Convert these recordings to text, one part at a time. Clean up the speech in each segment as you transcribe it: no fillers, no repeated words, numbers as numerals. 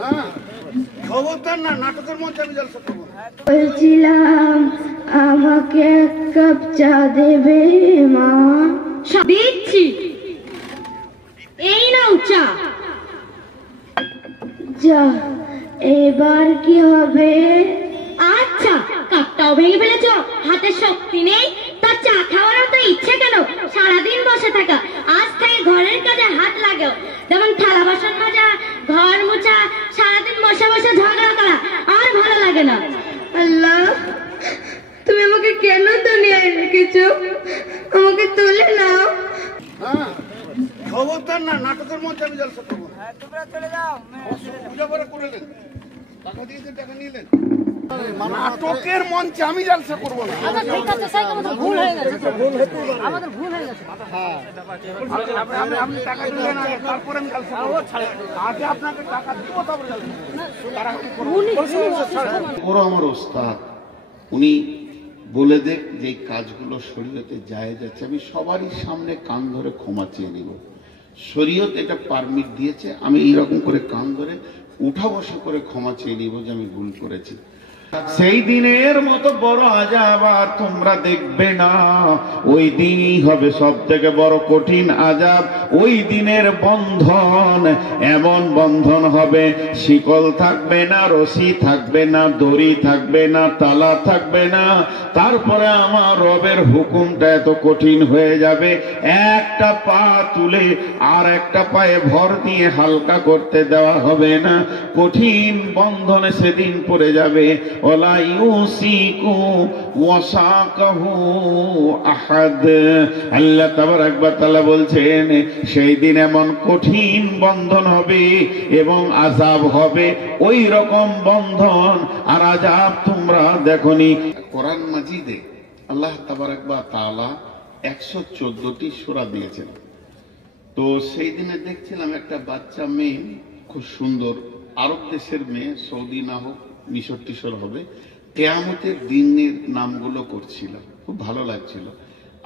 হ্যাঁ, খবরদার না, নাটকের মধ্যে আমি জলসা করবো। বলছিলাম আমাকে এক কাপ চা দেবে মা? দিচ্ছি, এই নাও চা। যা, এবার কি হবে? আচ্ছা, কাপটাও ভেঙে ফেলেছ, হাতে শক্তি নেই, তা চা খাওয়ারও তো ইচ্ছে কেন? সারাদিন বসে থাকা, আজ থেকে ঘরের কাজে হাত লাগাও। যেমন থালা বাসন মাজা, ঘর মোছা, সারাদিন বসে বসে ঝগড়া করা আর ভালো লাগে না। আল্লাহ, তুমি আমাকে কেন দুনিয়ায় রেখেছো? আমাকে তুলে নাও। হ্যাঁ, খবরদার না, নাটকের মধ্যে আমি জলসা করবো। তোমরা চলে যাও। পূজা করে করলেন, টাকা দিয়েছেন, টাকা নিলেন। নাটকের মঞ্চে আমি জলসা করবো না। ঠিক আছে, সেই আমাদের ভুল হয়ে গেছে, আমাদের ভুল হয়ে গেছে। আপনি টাকা দিলেন আগে, তারপরে আমি জলসা করবো। আগে আপনাকে টাকা দিব, তারপরে ওরা আমার ওস্তাদ, উনি বলে দেখ যে এই কাজগুলো শরীয়তে জায়েজ আছে, আমি সবারই সামনে কান ধরে ক্ষমা চেয়ে নিব। শরীয়ত এটা পারমিট দিয়েছে, আমি এইরকম করে কান ধরে উঠা বসা করে ক্ষমা চেয়ে নিব যে আমি ভুল করেছি। সেই দিনের মতো বড় আযাব আর তোমরা দেখবে না। ওই দিনই হবে সব থেকে বড় কঠিন আযাব। ওই দিনের বন্ধন এমন বন্ধন হবে, শিকল থাকবে না, রশি থাকবে না, দড়ি থাকবে না, তালা থাকবে না। তারপরে আমার রবের হুকুমটা এত কঠিন হয়ে যাবে, একটা পা তুলে আর একটা পায়ে ভর দিয়ে হালকা করতে দেওয়া হবে না। কঠিন বন্ধনে সেদিন পড়ে যাবে। ওয়ালা ইউসিকু ওয়াসাকাহু আহাদ। আল্লাহ তাবারাক ওয়া তাআলা বলছেন, সেই দিন এমন কঠিন বন্ধন হবে এবং আযাব হবে, ওই রকম বন্ধন আর আযাব তোমরা দেখনি। কোরআন মাজিদে আল্লাহ তাবারাক ওয়া তাআলা 114টি সূরা দিয়েছেন। তো সেই দিনে দেখছিলাম একটা বাচ্চা মেয়ে, খুব সুন্দর, আরব দেশের মেয়ে, সৌদি না হোক মিশর টিশর হবে, কিয়ামতের দিনের নামগুলো করছিল, খুব ভালো লাগছিল।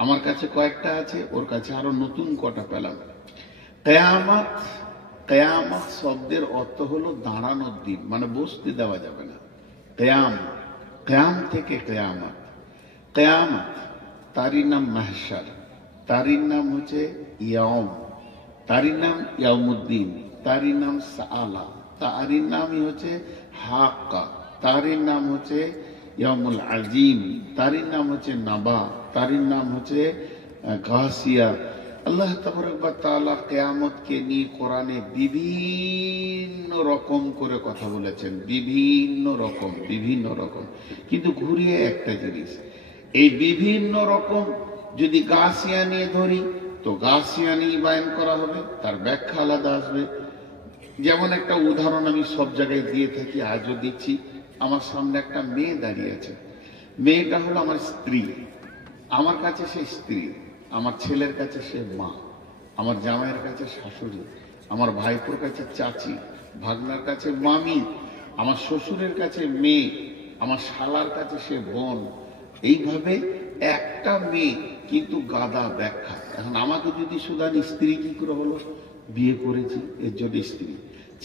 আমার কাছে কয়েকটা আছে, ওর কাছে আরো নতুন কটা পেলাম। কিয়ামত, কিয়ামত শব্দের অর্থ হলো দাঁড়ানোর দিন, মানে বসতে দেওয়া যাবে না। কিয়াম, কিয়াম থেকে কিয়ামত। কিয়ামত তারই নাম মাহশার, তারই নাম হচ্ছে ইয়াউম, তারই নাম ইয়াউমুদ্দিন, তারই নাম সাআলা, তারই নামই হচ্ছে হাক্কা, তারই নাম হচ্ছে ইয়াউমুল আজিম, তারই নাম হচ্ছে নাবা, তারই নাম হচ্ছে গাসিয়া। আল্লাহ তাবারাক ওয়া তাআলা কিয়ামতকে নিয়ে কোরআনে বিভিন্ন রকম করে কথা বলেছেন, বিভিন্ন রকম, বিভিন্ন রকম। কিন্তু ঘুরিয়ে একটা জিনিস, এই বিভিন্ন রকম যদি গাসিয়া নিয়ে ধরি তো গাসিয়া নিয়ে বায়ান করা হবে, তার ব্যাখ্যা আলাদা আসবে। যেমন একটা উদাহরণ আমি সব জায়গায় দিয়ে থাকি, আজও দিচ্ছি। আমার সামনে একটা মেয়ে দাঁড়িয়ে আছে, মেয়েটা হলো আমার স্ত্রী, আমার কাছে সে স্ত্রী, আমার ছেলের কাছে সে মা, আমার জামাইয়ের কাছে শাশুড়ি, আমার ভাইপোর কাছে চাচি, ভাগনার কাছে মামি, আমার শ্বশুরের কাছে মেয়ে, আমার শালার কাছে সে বোন। এইভাবে একটা মেয়ে, কিন্তু গাদা ব্যাখ্যা। এখন আমাকে যদি শুধান স্ত্রী কি করে হলো, বিয়ে করেছি এর জন্য স্ত্রী।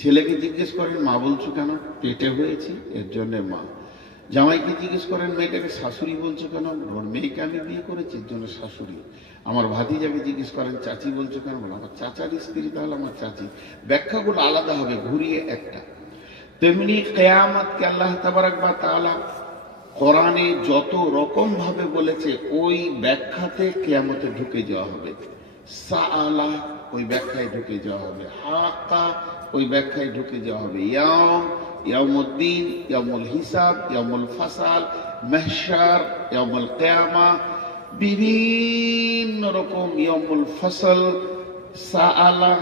ছেলেকে জিজ্ঞেস করেন মা বলছো কেন, পেটে হয়েছি এর জন্য মা। জামাইকে জিজ্ঞেস করেন মেয়েটাকে শাশুড়ি বলছো কেন, মেয়েকে আমি বিয়ে করেছি এর জন্য শাশুড়ি। আমার ভাতিজাকে জিজ্ঞেস করেন চাচি বলছো কেন, বলো আমার চাচার স্ত্রী, তাহলে আমার চাচি। ব্যাখ্যাগুলো আলাদা হবে, ঘুরিয়ে একটা। তেমনি কিয়ামতকে আল্লাহ তাবারাক ওয়া তাআলা কোরআনে যত রকম ভাবে বলেছে, ওই ব্যাখ্যাতে কিয়ামতে ঢুকে যাওয়া হবে। সাআলা ওই ব্যাখ্যায় ঢুকে যাওয়া হবে, হাক্কা ওই ব্যাখ্যায় ঢুকে যাওয়া হবে, ইয়াউম, ইয়াউমুদ্দিন, ইয়াউমুল হিসাব, ইয়াউমুল ফাসাল, মাহশার, ইয়াউমুল কিয়ামা, বিভিন্ন রকম, ইয়াউমুল ফাসল, সাআলা,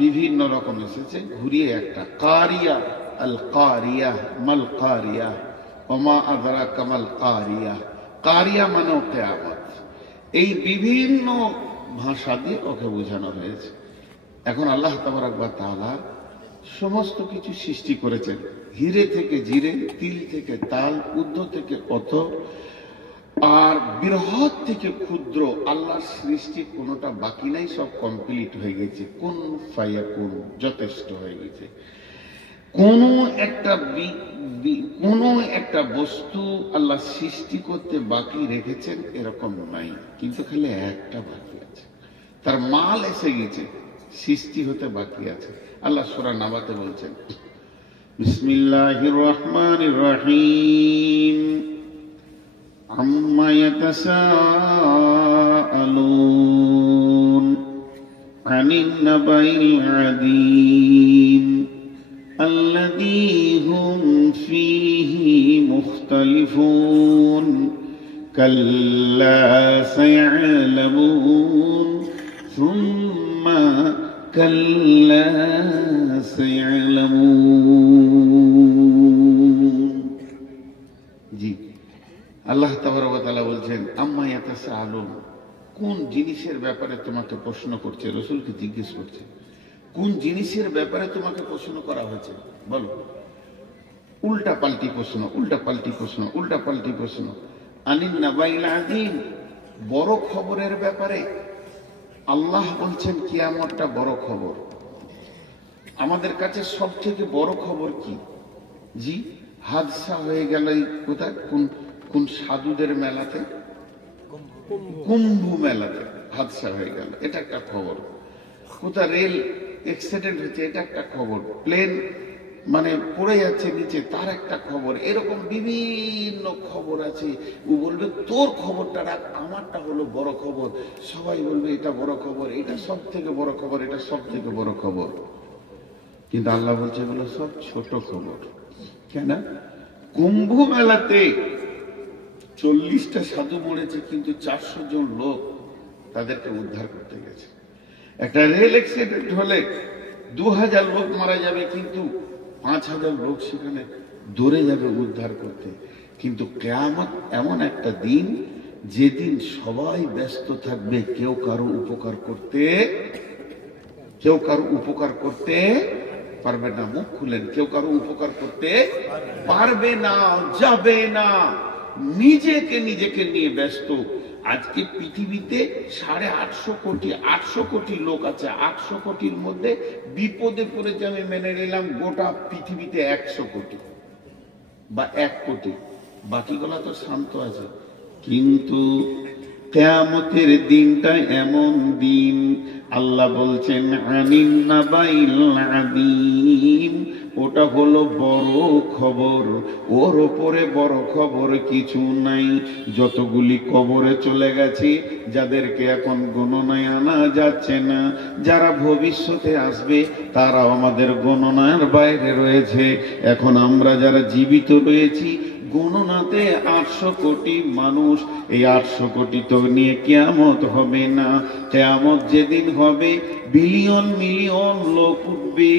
বিভিন্ন রকম এসেছে। ঘুরিয়ে একটা কারিয়া, আল কারিয়া, মাল কারিয়া, ওমা আদরাকা মাল কারিয়া। কারিয়া মানে কিয়ামত। এই বিভিন্ন ভাষা দিয়ে ওকে বোঝানো হয়েছে। এখন আল্লাহ তাবারাক ওয়া তাআলা সমস্ত কিছু সৃষ্টি করেছেন, হিরে থেকে জিরে, তিল থেকে তাল, উদ্ধ থেকে অত, আর বৃহৎ থেকে ক্ষুদ্র। আল্লাহর সৃষ্টি কোনোটা বাকি নাই, সব কমপ্লিট হয়ে গেছে। কুন ফায়াকুন, যথেষ্ট হয়ে গেছে। কোনো একটা বস্তু আল্লাহ সৃষ্টি করতে বাকি রেখেছেন এরকম নাই, কিন্তু খালি একটা বাকি আছে, তার মাল এসে গেছে, সৃষ্টি হতে বাকি আছে। আল্লাহ সূরা নাবাতে বলছেন, বিসমিল্লাহির রহমানির রহিম, আম্মা ইয়াতাসাআলুন আনিন নাবাইল আযীম الذي هم فيه مختلفون كلا سيعلمون ثم كلا سيعلمون। জি, আল্লাহ তাবারক ওয়া তাআলা বলছেন, আম্মা ইয়াতাসাআলুন, কোন জিনিসের ব্যাপারে তোমাকে প্রশ্ন করছে? রাসূলকে জিজ্ঞেস করছে কোন জিনিসের ব্যাপারে তোমাকে প্রশ্ন করা হয়েছে, বলো। উল্টা পাল্টি প্রশ্ন, উল্টা পাল্টি প্রশ্ন, উল্টা পাল্টি প্রশ্ন। আনিন নাবাইল আযীম, বড় খবরের ব্যাপারে। আল্লাহ বলছেন কিয়ামতটা বড় খবর। আমাদের কাছে সবথেকে বড় খবর কি? জি, হাদসা হয়ে গেল কোথায়, কোন সাধুদের মেলাতে, কুম্ভ মেলাতে হাদসা হয়ে গেল, এটা একটা খবর। কোথায় রেল অ্যাক্সিডেন্ট হচ্ছে, এটা একটা খবর। প্লেন মানে পড়ে যাচ্ছে নিচে, তার একটা খবর। এরকম বিভিন্ন খবর আছে। ও বলবে তোর খবরটা রাখ, আমারটা হলো বড় খবর। সবাই বলবে এটা বড় খবর, এটা সব থেকে বড় খবর, এটা সব থেকে বড় খবর। কিন্তু আল্লাহ বলছে এগুলো সব ছোট খবর। কেন? কুম্ভ মেলাতে 40টা সাধু মরেছে, কিন্তু 400 জন লোক তাদেরকে উদ্ধার করতে গেছে। একটা রেল অ্যাক্সিডেন্ট হলে 2000 লোক মারা যাবে, কিন্তু 5000 লোক সেখানে দৌড়ে যাবে উদ্ধার করতে। কিন্তু কিয়ামত এমন একটা দিন, যেদিন সবাই ব্যস্ত থাকবে, কেউ কারো উপকার করতে পারবে না। মুখ খুলেন, কেউ কারো উপকার করতে পারবে না, যাবে না, নিজেকে নিয়ে ব্যস্ত। আজকে পৃথিবীতে 850 কোটি লোক আছে। 800 কোটির মধ্যে বিপদে পড়েছে, আমি মেনে নিলাম, গোটা পৃথিবীতে 100 কোটি বা 1 কোটি, বাকিগুলা তো শান্ত আছে। কিন্তু কিয়ামতের দিনটা এমন দিন, আল্লাহ বলছেন আনিন নাবাইল আযীম, ওটা হলো বড় খবর। ওর উপরে বড় খবর কিছু নাই। যতগুলি কবরে চলে গেছে, যাদেরকে এখন গণনায় আনা যাচ্ছে না, যারা ভবিষ্যতে আসবে তারাও আমাদের গণনার বাইরে রয়েছে। এখন আমরা যারা জীবিত রয়েছি, গণনাতে 800 কোটি মানুষ। এই 800 কোটি তো নিয়ে কিয়ামত হবে না। কিয়ামত যেদিন হবে, বিলিয়ন মিলিয়ন লোক উঠবে,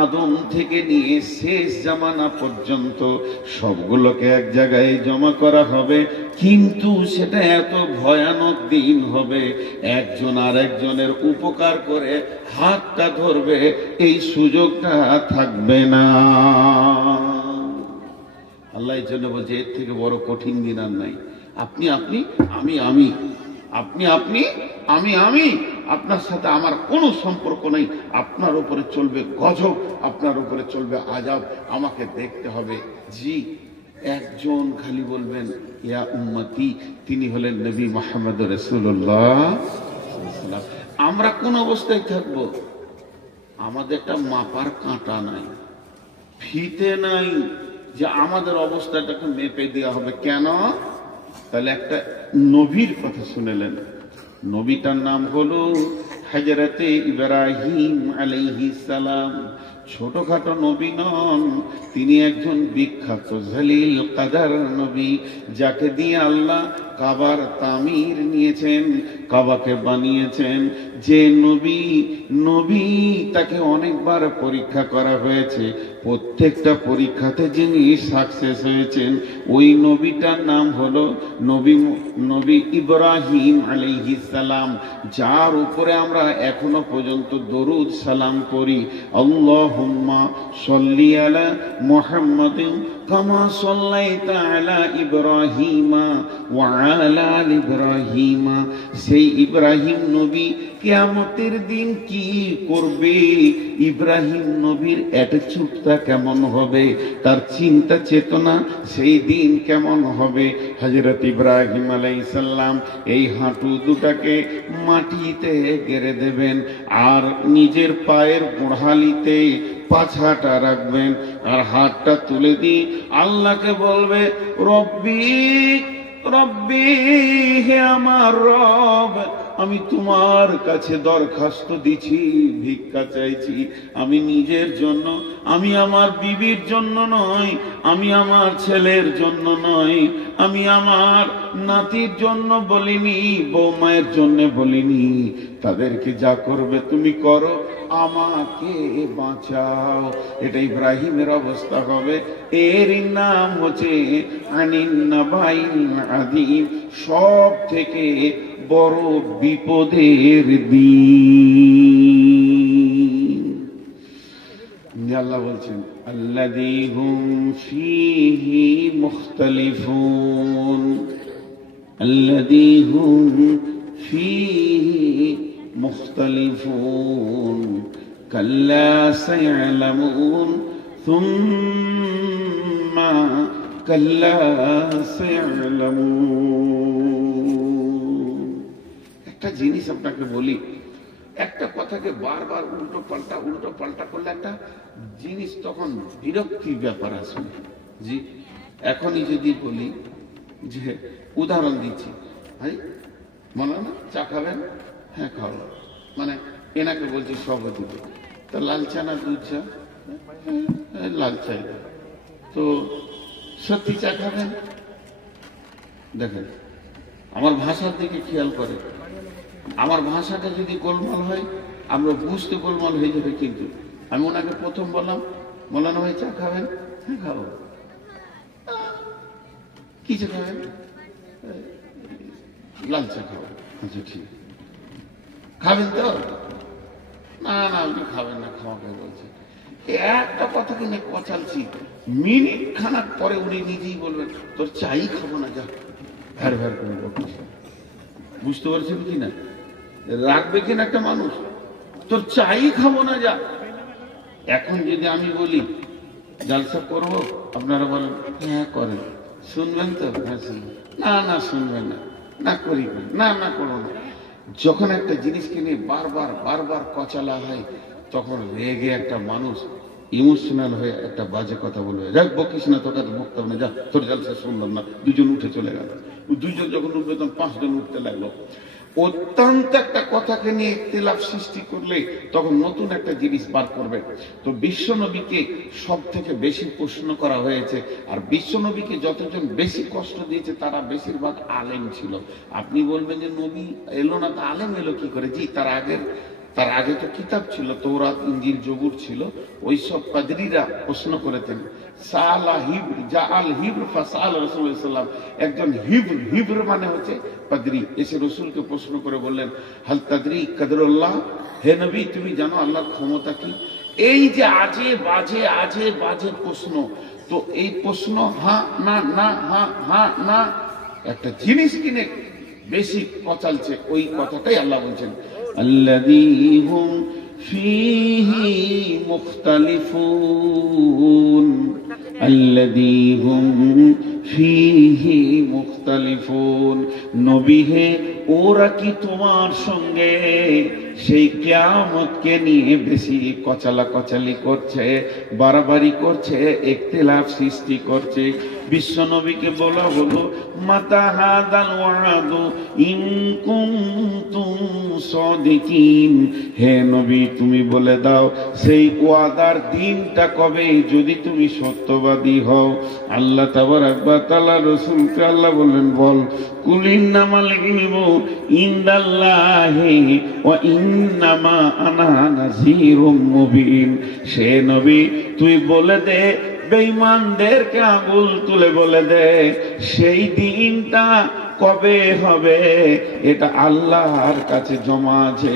আদম থেকে নিয়ে শেষ জামানা পর্যন্ত সবগুলোকে এক জায়গায় জমা করা হবে। কিন্তু সেটা এত ভয়ানক দিন হবে, একজন আর একজনের উপকার করে হাতটা ধরবে, এই সুযোগটা থাকবে না। আল্লাহ এই জন্য বলছে, এর থেকে বড় কঠিন দিন আর নাই। আপনি আমি, আপনার সাথে আমার কোনো সম্পর্ক নেই। আপনার উপরে চলবে গজব, আপনার উপরে চলবে আযাব, আমাকে দেখতে হবে। জি, একজন খালি বলবেন ইয়া উম্মতি, তিনি হলেন নবী মুহাম্মদ রাসূলুল্লাহ। আমরা কোন অবস্থায় থাকবো? আমাদেরটা মাপার কাঁটা নাই, ফিতে নাই, যে আমাদের অবস্থাটাকে মেপে দেওয়া হবে। কেন? তাহলে একটা নবীর কথা শুনেলেন। নবীটার নাম হলো হযরতে ইব্রাহিম আলাইহিস সালাম। ছোটখাটো নবী নন, তিনি একজন বিখ্যাত জলিল কাদার নবী, যাকে দিয়ে আল্লাহ কাবার তামির নিয়েছেন, কাবাকে বানিয়েছেন। যে নবী তাকে অনেকবার পরীক্ষা করা হয়েছে, প্রত্যেকটা পরীক্ষাতে যিনি সাকসেস হয়েছেন, ওই নবীটার নাম হলো নবী ইব্রাহিম আলাইহিস সালাম, যার উপরে আমরা এখনো পর্যন্ত দরুদ সালাম করি। আল্লাহুম্মা সাল্লি আলা মুহাম্মাদিন কামা সাল্লাইতা আলা ইব্রাহিমা ওয়া আলা আলি ইব্রাহিমা। সেই ইব্রাহিম নবী কিয়ামতের দিন কি করবে, ইব্রাহিম নবীর অ্যাটিটিউডটা কেমন হবে, তার চিন্তা চেতনা সেই দিন কেমন হবে। হযরত ইব্রাহিম আলাইহিস সালাম এই হাঁটু দুটাকে মাটিতে গেড়ে দেবেন আর নিজের পায়ের গোড়ালিতে পাছাটা রাখবেন আর হাতটা তুলে দিয়ে আল্লাহকে বলবে, রব্বি রব্বি, হে আমার রব, আমি তোমার কাছে দরখাস্ত দিছি, ভিক্ষা চাইছি। আমি নিজের জন্য, আমি আমার বিবির জন্য নয়, আমি আমার ছেলের জন্য নয়, আমি আমার নাতির জন্য বলিনি, বৌমায়ের জন্য বলিনি। তাদেরকে যা করবে তুমি করো, আমাকে বাঁচাও। এটা ইব্রাহিমের অবস্থা হবে। এর নাম হচ্ছে আনিন নাবাইল আযীম, সব থেকে বড় বিপদের দিন। আল্লাহ বলছেন, আল্লাযী হুম ফীহি মুখতালিফুন, আল্লাযী হুম ফীহি মুখতালিফুন, কাল্লা সায়ালামুন সুম্মা কাল্লা সায়ালামুন। একটা জিনিস আপনাকে বলি, একটা কথাকে বারবার উল্টো পাল্টা করলে একটা জিনিস তখন বিরক্তির ব্যাপার আসবে। জি, এখনই যদি বলি যে উদাহরণ দিচ্ছি, ভাই মনে না চা খাবেন, হ্যাঁ খাবো, মানে এনাকে বলছি সভাপতি, তো লাল চা না দুধ চা, লাল চাই। তো সত্যি চা খাবেন, দেখেন আমার ভাষার দিকে খেয়াল করে, আমার ভাষাটা যদি গোলমাল হয় আমরা বুঝতে গোলমাল হয়ে যাবে। কিন্তু আমি ওনাকে প্রথম বললাম, বলানো হয় চা খাবেন, হ্যাঁ খাবো। কি চা খাবেন? লাল চা খাবেন। আচ্ছা ঠিক, খাবেন তো? না না আপনি খাবেন না, খাওয়াকে বলছে। একটা কথাকে নিয়ে পচালছি, মিনিট খানাক পরে উনি নিজেই বলবেন, তোর চাই খাবো না, যা। ভ্যার ভ্যার করে বলছে। বুঝতে পারছেন কি না? রাখবে কিনা একটা মানুষ, তোর চাই খাবো না, যা। এখন যদি আমি বলি জালসা করবো, আপনারা বলেন হ্যাঁ করেন, শুনবেন তো? হ্যাঁ শুনবেন। না না শুনবেন না, না করি না, না করবো না। যখন একটা জিনিসকে নিয়ে বারবার বারবার কচালা হয়, তখন রেগে একটা মানুষ ইমোশনাল হয়ে একটা বাজে কথা বলবে, যাক বকিস না, তোকে তো বকতে হবে না, যা, তোর জালসা শুনলাম না। দুজন উঠে চলে গেল। দুজন যখন উঠবে তখন 5 জন উঠতে লাগলো। অত্যন্ত একটা কথাকে নিয়ে ইখতিলাফ সৃষ্টি করলে তখন নতুন একটা জিনিস বার করবে। তো বিশ্বনবীকে সব থেকে বেশি প্রশ্ন করা হয়েছে, আর বিশ্বনবীকে যতজন বেশি কষ্ট দিয়েছে তারা বেশিরভাগ আলেম ছিল। আপনি বলবেন যে নবী এলো না, তো আলেম এলো কি করে? জি, তার আগে তো কিতাব ছিল, তৌরাত, ইনজিল, জবুর ছিল। ওই সব পাদরীরা প্রশ্ন করেছেন। সালা হিব্র জাআল হিব্র ফাসাল রাসূলুল্লাহ সাল্লাল্লাহু আলাইহি ওয়াসাল্লাম, একজন হিব্র মানে হচ্ছে পাদরী, এসে রাসূলকে প্রশ্ন করে বললেন, হাল তাদরি কদরুল্লাহ, হে নবী তুমি জানো আল্লাহর ক্ষমতা কি? এই যে আজে বাজে প্রশ্ন, তো এই প্রশ্ন হ্যাঁ না না হ্যাঁ হ্যাঁ না, একটা জিনিস কিনে বেশি কচালছে, ওই কথাটাই আল্লাহ বলছেন, الذي هم فيه مختلفون الذي هم فيه مختلفون। নবী হে, ওরা কি তোমার সঙ্গে সেই কিয়ামতকে নিয়ে বেশি কচালি করছে, বাড়াবাড়ি করছে, ইখতিলাফ সৃষ্টি করছে? বিশ্ব নবীকে বলা হলো, মাতা হাদাল ওয়াদু ইন কুনতুম সাদিকিন, হে নবী তুমি বলে দাও সেই ওয়াদার দিনটা কবে, যদি তুমি সত্যবাদী হও। আল্লাহ তাবারাক ওয়া তাআলা রাসূলকে আল্লাহ বললেন, বল, কুল ইন্নামাল ইলমু ইনদাল্লাহি ওয়া ইন্নামা আনা নাযীরুম মুবিন। সে নবী তুই বলে দে, বেঈমানদেরকে আঙুল তুলে বলে দে, সেই দিনটা কবে হবে এটা আল্লাহর কাছে জমা আছে,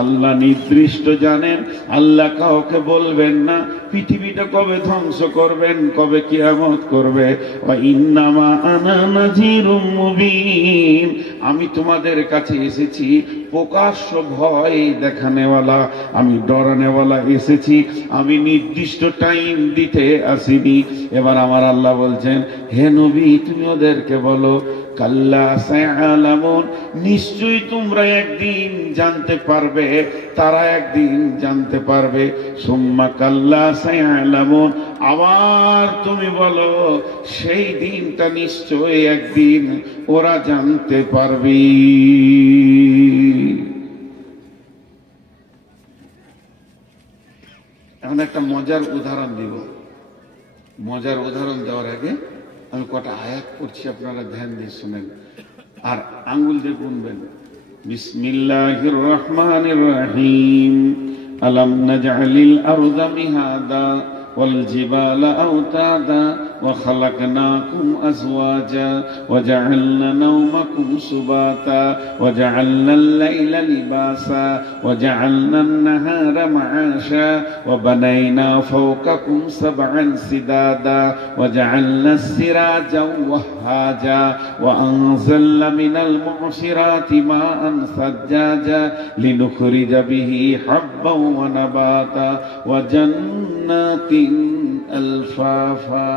আল্লাহ নির্দিষ্ট জানেন। আল্লাহ কাউকে বলবেন না পৃথিবীটা কবে ধ্বংস করবেন, কবে কিয়ামত করবে। ওয়া ইন্নামা আনা নাযীরুম মুবিন, আমি তোমাদের কাছে এসেছি প্রকাশ্য ভয় দেখানেওয়ালা, আমি ডরানেওয়ালা এসেছি, আমি নির্দিষ্ট টাইম দিতে আসিনি। এবার আমার আল্লাহ বলছেন, হে নবী তুমি ওদেরকে বলো, কাল্লা সায়ালামুন, নিশ্চয়ই তোমরা একদিন জানতে পারবে, তারা একদিন জানতে পারবে। সুম্মা কাল্লা সায়ালামুন, আবার তুমি বলো সেই দিনটা নিশ্চয়ই একদিন ওরা জানতে পারবে। এখন একটা মজার উদাহরণ দিব। মজার উদাহরণ দেওয়ার আগে আমি কটা আয়াত পড়ছি, আপনারা ধ্যান দিয়ে শুনেন আর আঙ্গুল দিয়ে গুনবেন। বিসমিল্লাহির রহমানির রহিম। আলাম নাজআলিল আরদা মিহাদা ওয়াল জিবালা আওতাদা ওয়া খালাকনাকুম আজওয়াজা ওয়া জাআলনা নাওমাকুম সুবাতা ওয়া জাআলনাল লাইলা লিবাসা ওয়া জাআলনান নাহারা মাআশা ওয়া বানাইনা ফাওকাকুম সাবআন সিদাদা ওয়া জাআলনাস সিরাজা ওয়াহাজা ওয়া আনজালনা মিনাল মু'সিরাতি মাআন সাজ্জাজা লিনুখরিজা বিহি হাব্বান ওয়া নাবাতা ওয়া জান্নাতিন আলফাফা।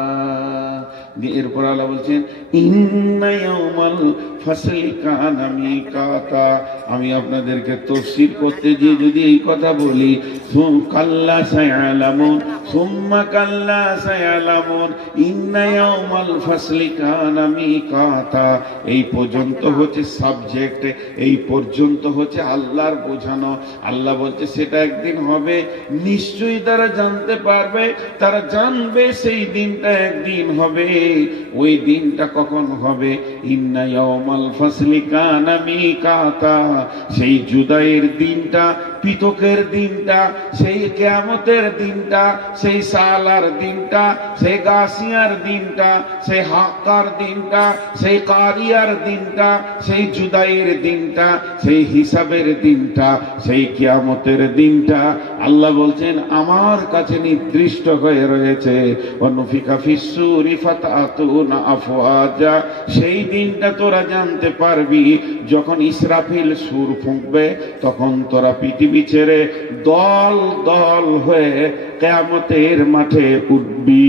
এরপর আল্লাহ বলছেন, ইন্না ইয়াউমাল ফাসলি কানা মিকাতা। আমি আপনাদেরকে তাফসীর করতে গিয়ে যদি এই কথা বলি, কাল্লা সায়ালামুন সুম্মা কাল্লা সায়ালামুন ইন্না ইয়াউমাল ফাসলি কানা মিকাতা, এই পর্যন্ত হচ্ছে সাবজেক্ট, এই পর্যন্ত হচ্ছে আল্লাহর বোঝানো। আল্লাহ বলছে সেটা একদিন হবে, নিশ্চয়ই তারা জানতে পারবে, তারা জানবে সেই দিনটা একদিন হবে। ওই দিনটা কখন হবে? ইন্না ইয়াউমাল ফাসলি কানা মিকাতা, সেই জুদাইয়ের দিনটা, পৃথকের দিনটা, সেই কিয়ামতের দিনটা, সেই সালার দিনটা, সেই গাসিয়ার দিনটা, সেই হাক্কার দিনটা, সেই কারিয়ার দিনটা, সেই জুদাইয়ের দিনটা, সেই হিসাবের দিনটা, সেই কিয়ামতের দিনটা আল্লাহ বলছেন আমার কাছে নির্দিষ্ট হয়ে রয়েছে। ওয়ানুফিকা ফিস-সূরি ফাতাতুনা আফওয়াজা, সেই দিনটা তোরা জানতে পারবি যখন ইসরাফিল সুর ফুঁকবে, তখন তোরা পৃথিবী ছেড়ে দল দল হয়ে কিয়ামতের মাঠে উঠবি।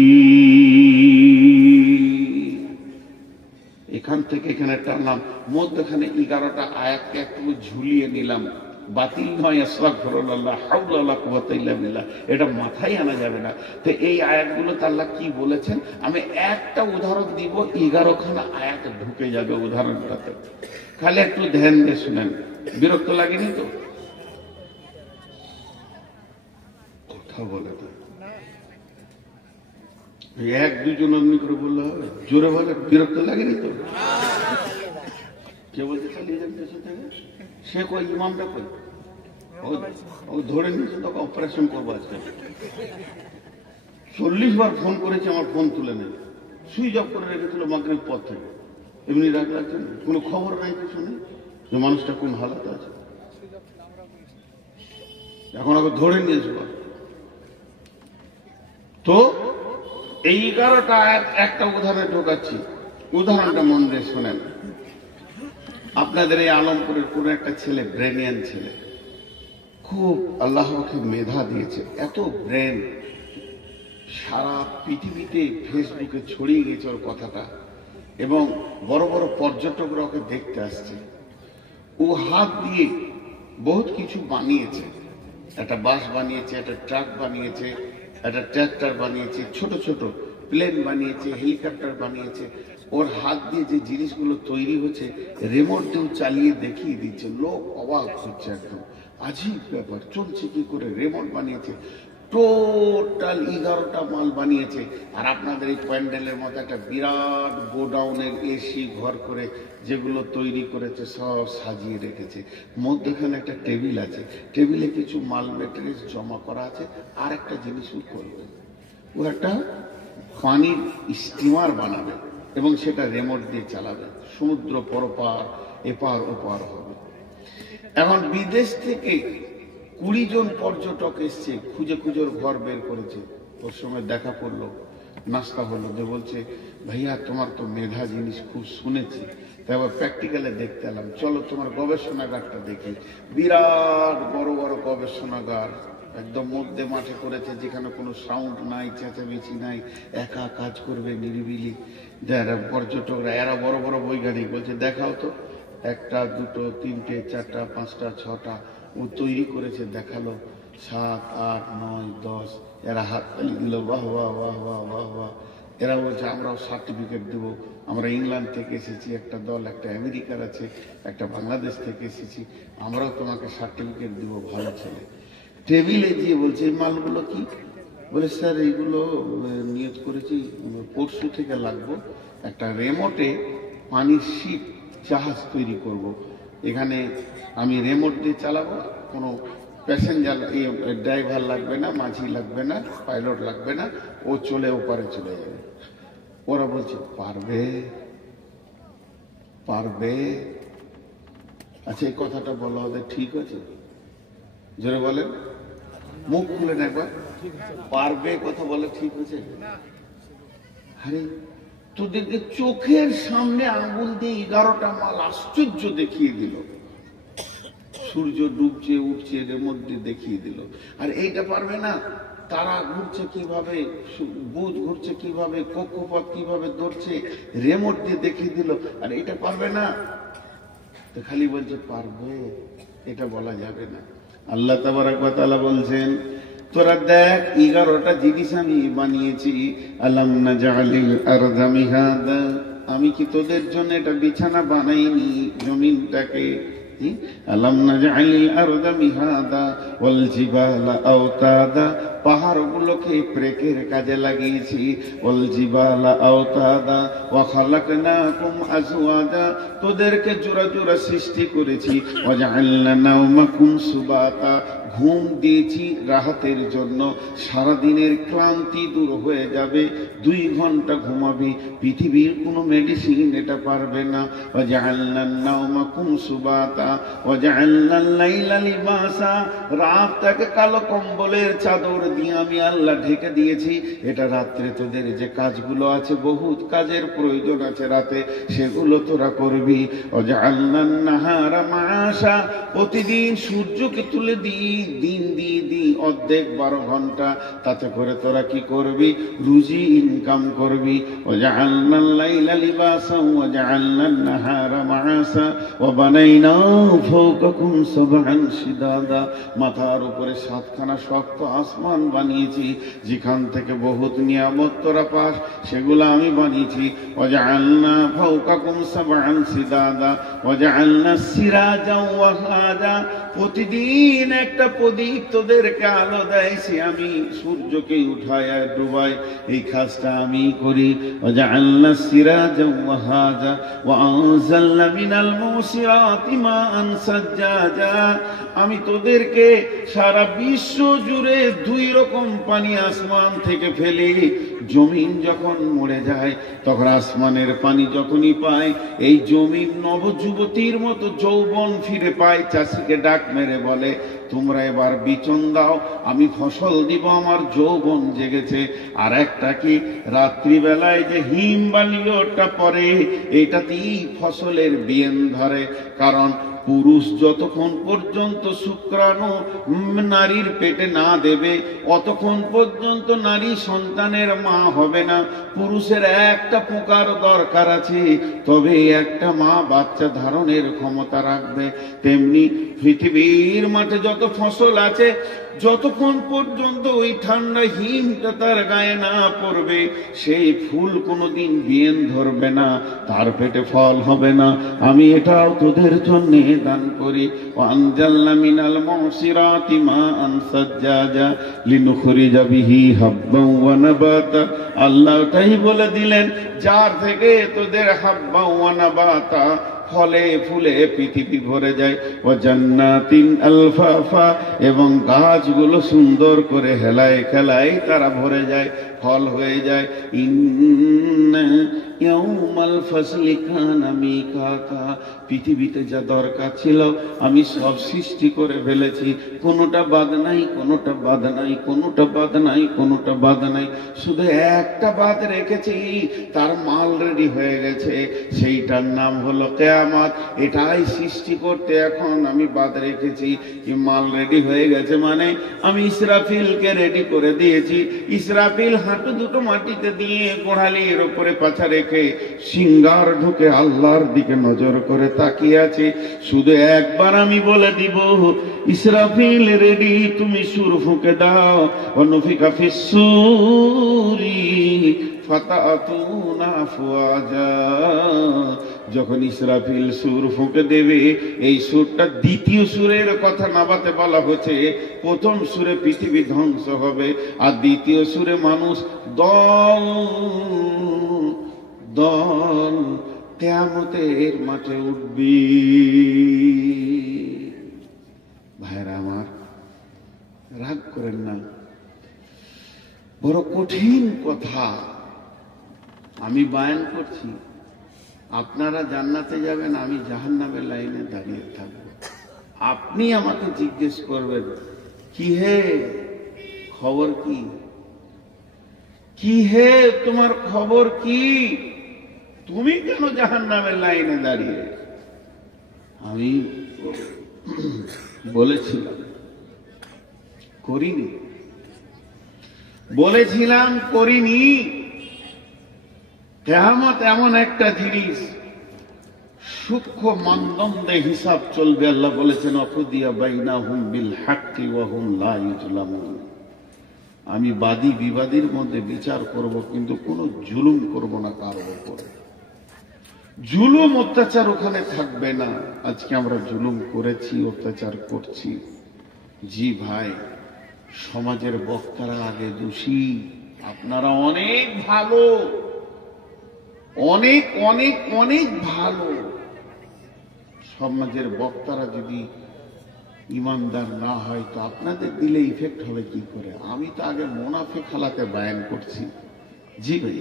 এখান থেকে এখানে টানলাম, মধ্যখানে 11টা আয়াতকে একটু ঝুলিয়ে নিলাম। বাতিল নয়, আস্তাগফিরুল্লাহ, হাওলা ওয়ালা কুওয়াতা ইল্লা বিল্লাহ, এটা মাথায় আনা যাবে না। তো এই আয়াতগুলো আল্লাহ কি বলেছেন আমি একটা উদাহরণ দিব, 11খানা আয়াত ঢুকে যাবে উদাহরণটাতে, খালি একটু ধ্যান দিয়ে শুনেন। বিরক্ত লাগেনি তো? কথা বলে তো এক দুজন অমনি করে বললে হবে, জোরে বলে, বিরক্ত লাগেনি তো? কে বলতে চালিয়ে যান পেছন থেকে? সে কই, ইমামটা কই? ও ধরে নিয়েছে, তোকে অপারেশন করবো আজকে। 40 বার ফোন করেছে, আমার ফোন তুলে নেবে, সুইচ অফ করে রেখেছিল মাগরিব পর থেকে, এমনি রাখছেন, কোনো খবর নাই কিছু নেই যে মানুষটা কোন হালাতে আছে। এখন আবার ধরে নিয়েছে। তো এই 11টা আয়াত একটা উদাহরণে ঢোকাচ্ছি, উদাহরণটা মন দিয়ে শোনেন। আপনাদের এই আলমপুরের কোন একটা ছেলে, ব্রেনিয়ান ছেলে, খুব আল্লাহ ওকে মেধা দিয়েছে, এত ব্রেন, সারা পৃথিবীতে ফেসবুকে ছড়িয়ে গেছে ওর কথাটা, এবং বড় বড় পর্যটকরা ওকে দেখতে আসছে। ও হাত দিয়ে বহুত কিছু বানিয়েছে, একটা বাস বানিয়েছে, একটা ট্রাক বানিয়েছে, একটা ট্র্যাক্টর বানিয়েছে, ছোট ছোট প্লেন বানিয়েছে, হেলিকপ্টার বানিয়েছে। ওর হাত দিয়ে যে জিনিসগুলো তৈরি হচ্ছে, রিমোট দিয়েও চালিয়ে দেখিয়ে দিচ্ছে, লোক অবাক হচ্ছে, একদম আজীব ব্যাপার, চলছে কি করে। রিমোট বানিয়েছে, টোটাল 11টা মাল বানিয়েছে। আর আপনাদের এই প্যান্ডেলের মতো একটা বিরাট গোডাউনের এসি ঘর করে যেগুলো তৈরি করেছে সব সাজিয়ে রেখেছে। মধ্যখানে একটা টেবিল আছে, টেবিলে কিছু মাল মেটেরিয়াল জমা করা আছে। আর একটা জিনিস ও করবে, ও একটা পানির স্টিমার বানাবে, এবং সেটা রিমোট দিয়ে চালাবে, সমুদ্র পরপার এপার ওপার হবে। এখন বিদেশ থেকে 20 জন পর্যটক এসছে, খুঁজে খুঁজে ওর ঘর বের করেছে। ওর সঙ্গে দেখা করলো, নাস্তা হলো, যে বলছে ভাইয়া তোমার তো মেধা জিনিস খুব শুনেছি, তাই আবার প্র্যাকটিক্যালে দেখতে এলাম, চলো তোমার গবেষণাগারটা দেখি। বিরাট বড় বড় গবেষণাগার, একদম মধ্যে মাঠে করেছে, যেখানে কোনো সাউন্ড নাই, চেঁচামেচি নাই, একা কাজ করবে নিরিবিলি। যারা পর্যটকরা, এরা বড় বড় বৈজ্ঞানিক, বলছে দেখাও তো, 1টা 2টো 3টে 4টা 5টা 6টা ও তৈরি করেছে, দেখালো। 7 8 9 10, এরা হাত তালি দিল, বাহ বাহ বাহ বাহ বাহ বাহ। এরা বলছে আমরাও সার্টিফিকেট দেবো, আমরা ইংল্যান্ড থেকে এসেছি, একটা দল, একটা আমেরিকার আছে, একটা বাংলাদেশ থেকে এসেছি, আমরাও তোমাকে সার্টিফিকেট দিব, ভালো ছেলে। টেবিলে গিয়ে বলছে এই মালগুলো কি? বলে স্যার এইগুলো নিয়ত করেছি পরশু থেকে লাগবো, একটা রেমোটে পানির শিপ জাহাজ তৈরি করব। এখানে আমি রেমোট দিয়ে চালাবো, কোনো প্যাসেঞ্জার ড্রাইভার লাগবে না, মাঝি লাগবে না, পাইলট লাগবে না, ও চলে ওপারে চলে যাবে। ওরা বলছে পারবে পারবে। আচ্ছা এই কথাটা বলা হবে ঠিক আছে? জোরে বলেন, মুখ খুলেন একবার, পারবে কথা বলে ঠিক আছে? আরে তোদেরকে চোখের সামনে আঙ্গুল দিয়ে 11টা মাল আশ্চর্য দেখিয়ে দিল, সূর্য ডুবছে উঠছে এর মধ্যে দেখিয়ে দিল। আর এইটা পারবে না, তারা ঘুরছে কিভাবে, বুধ ঘুরছে কিভাবে, কক্ষপথ কিভাবে ধরছে, রেমোট দিয়ে দেখিয়ে দিল। আর এটা পারবে না, তো খালি বলছে পারবে, এটা বলা যাবে না। আল্লাহ তাবারক ওয়া তাআলা বলছেন তোরা দেখ 11টা জিনিস আমি বানিয়েছি। আলাম নাজআলিল আরদা মিহাদা, আমি কি তোদের জন্য এটা বিছানা বানাইনি জমিনটাকে? আলাম নাজআলিল আরদা মিহাদা ওয়াল জিবালা আওতাদা, পাহাড়গুলোকে ব্রেকের কাজে লাগিয়েছি। ওয়াল জিবালা আওতাদা ওয়া খালাকনাকুম আজওয়াজা, তোদেরকে জোড়া জোড়া সৃষ্টি করেছি। ওয়া জাআলনা নাওমাকুম সুবাতা, ঘুম দিয়েছি রাহাতের জন্য, সারাদিনের ক্লান্তি দূর হয়ে যাবে, 2 ঘন্টা ঘুমাবি। পৃথিবীর কোনো মেডিসিন এটা পারবে না। ওয়া জাআলনা নাওমাকুম সুবাতা ওয়া জাআলনা লাইলা লিবাসা, রাতটাকে কালো কম্বলের চাদর দিয়ে আমি আল্লাহ ঢেকে দিয়েছি। এটা রাত্রে তোদের যে কাজগুলো আছে, বহুত কাজের প্রয়োজন আছে রাতে, সেগুলো তোরা করবি। ওয়া জাআলনা নাহারা মাআশা, প্রতিদিন সূর্যকে তুলে দিই, দিন দিয়ে দিই অর্ধেক 12 ঘন্টা, তাতে করে তোরা কি করবি? রুজি ইনকাম করবি। ওয়া জাআলনাল লাইলা লিবাসা ওয়া জাআলনান নাহারা মাআসা ওয়া বানাইনা ফাওকাকুম সাবআন শিদাদা, মাথার উপরে 7খানা শক্ত আসমান বানিয়েছি, যেখান থেকে বহুত নিয়ামত তোরা পাস, সেগুলো আমি বানিয়েছি। ওয়া জাআলনা ফাওকাকুম সাবআন শিদাদা ওয়া জাআলনা সিরাজা ওয়া হাজা, প্রতিদিন একটা প্রদীপ তোদেরকে আলো দেয়, সে আমি সূর্যকে উঠায় আর ডুবাই, এই কাজটা আমি করি। ওয়া জাআলনা সিরাজা ওয়া হাজা ওয়া আনজালনা মিনাল মুসিরাতি মাআন সাজ্জাজা, আমি তোদেরকে সারা বিশ্ব জুড়ে 2 রকম পানি আসমান থেকে ফেলি। জমিন যখন মরে যায়, তখন আসমানের পানি যখনই পায়, এই জমিন নবযুবতীর মতো যৌবন ফিরে পায়। চাষিকে ডাক মেরে বলে তোমরা এবার বিচন দাও, আমি ফসল দিব, আমার যৌবন জেগেছে। আর একটা কি, রাত্রিবেলায় যে হিম বালিওটা পরে, এইটাতেই ফসলের বিয়েন ধরে। কারণ পুরুষ যতক্ষণ পর্যন্ত শুক্রাণু নারীর পেটে না দেবে, অতক্ষণ পর্যন্ত নারী সন্তানের মা হবে না। পুরুষের একটা পোকার দরকার আছে, তবে একটা মা বাচ্চা ধারণের ক্ষমতা রাখবে। তেমনি পৃথিবীর মাঠে যত ফসল আছে, যতক্ষণ পর্যন্ত ওই ঠান্ডা হিমটা তার গায়ে না পড়বে, সেই ফুল কোনোদিন বিয়েন ধরবে না, তার পেটে ফল হবে না। আমি এটাও তোদের জন্য দান করি। ওয়ানজালনা মিনাল মুসিরাতি মাআন সাজ্জাজা লিনুখরিজা বিহি হাব্বান ওয়া নাবাতা, আল্লাহ তাই বলে দিলেন যার থেকে তোদের হাব্বা ওয়া নাবাতা, ফলে ফুলে পৃথিবী ভরে যায়। ও জান্নাতিন আলফাফা, এবং গাছগুলো সুন্দর করে হেলায় খেলায় তারা ভরে যায়, ফল হয়ে যায়। ইন্না ইয়াউমাল ফাসলি কানা মিকাতা, পৃথিবীতে যা দরকার ছিল আমি সব সৃষ্টি করে ফেলেছি, কোনোটা বাদ নাই, কোনোটা বাদ নাই, কোনোটা বাদ নাই, কোনোটা বাদ নাই, শুধু একটা বাদ রেখেছি, তার মাল রেডি হয়ে গেছে, সেইটার নাম হলো কিয়ামত। এটাই সৃষ্টি করতে এখন আমি বাদ রেখেছি। মাল রেডি হয়ে গেছে মানে আমি ইসরাফিলকে রেডি করে দিয়েছি। ইসরাফিল হাঁটু দুটো মাটিতে দিয়ে গোড়ালির উপরে পাছা রেখে সিঙ্গার ঢুকে আল্লাহর দিকে নজর করে তাকিয়ে আছে। শুধু একবার আমি বলে দিব, ইসরাফিল রেডি, তুমি সুর ফুঁকে দাও। অনুফিকা ফিসসুরি ফাতাতুনা আফওয়াজা। যখন ইসরাফিল সুর ফুঁকে দেবে, এই সুরটা দ্বিতীয় সুরের কথা নাবাতে বলা হচ্ছে। প্রথম সুরে পৃথিবী ধ্বংস হবে, আর দ্বিতীয় সুরে মানুষ দল দল কিয়ামতের মাঠে উঠবে। ভাইরা আমার, রাগ করেন না, বড় কঠিন কথা আমি বয়ান করছি। আপনারা জান্নাতে যাবেন, আমি জাহান্নামের লাইনে দাঁড়িয়ে থাকবো। আপনি আমাকে জিজ্ঞেস করবেন, কি হে খবর কি, কি হে তোমার খবর কি, তুমি কেন জাহান্নামের লাইনে দাঁড়িয়ে? আমি বলেছিলাম করিনি, বলেছিলাম করিনি। কিয়ামত এমন একটা জিনিস, সূক্ষ্ম মানদণ্ডে হিসাব চলবে। আল্লাহ বলেছেন, অকুদিয়া বাইনাহুম বিল হাক্কি ওয়া হুম লা ইউজলামুন। আমি বাদী বিবাদীর মধ্যে বিচার করব, কিন্তু কোনো জুলুম করব না কারোর উপরে। জুলুম অত্যাচার ওখানে থাকবে না। আজকে আমরা জুলুম করেছি, অত্যাচার করছি। জি ভাই, সমাজের বক্তারা আগে দোষী, আপনারা অনেক ভালো, অনেক অনেক অনেক ভালো। সমাজের বক্তারা যদি ইমানদার না হয়, তো আপনাদের দিলে ইফেক্ট হবে কি করে? আমি তো আগে মুনাফিক হালাতে বয়ান করছি। জি ভাই,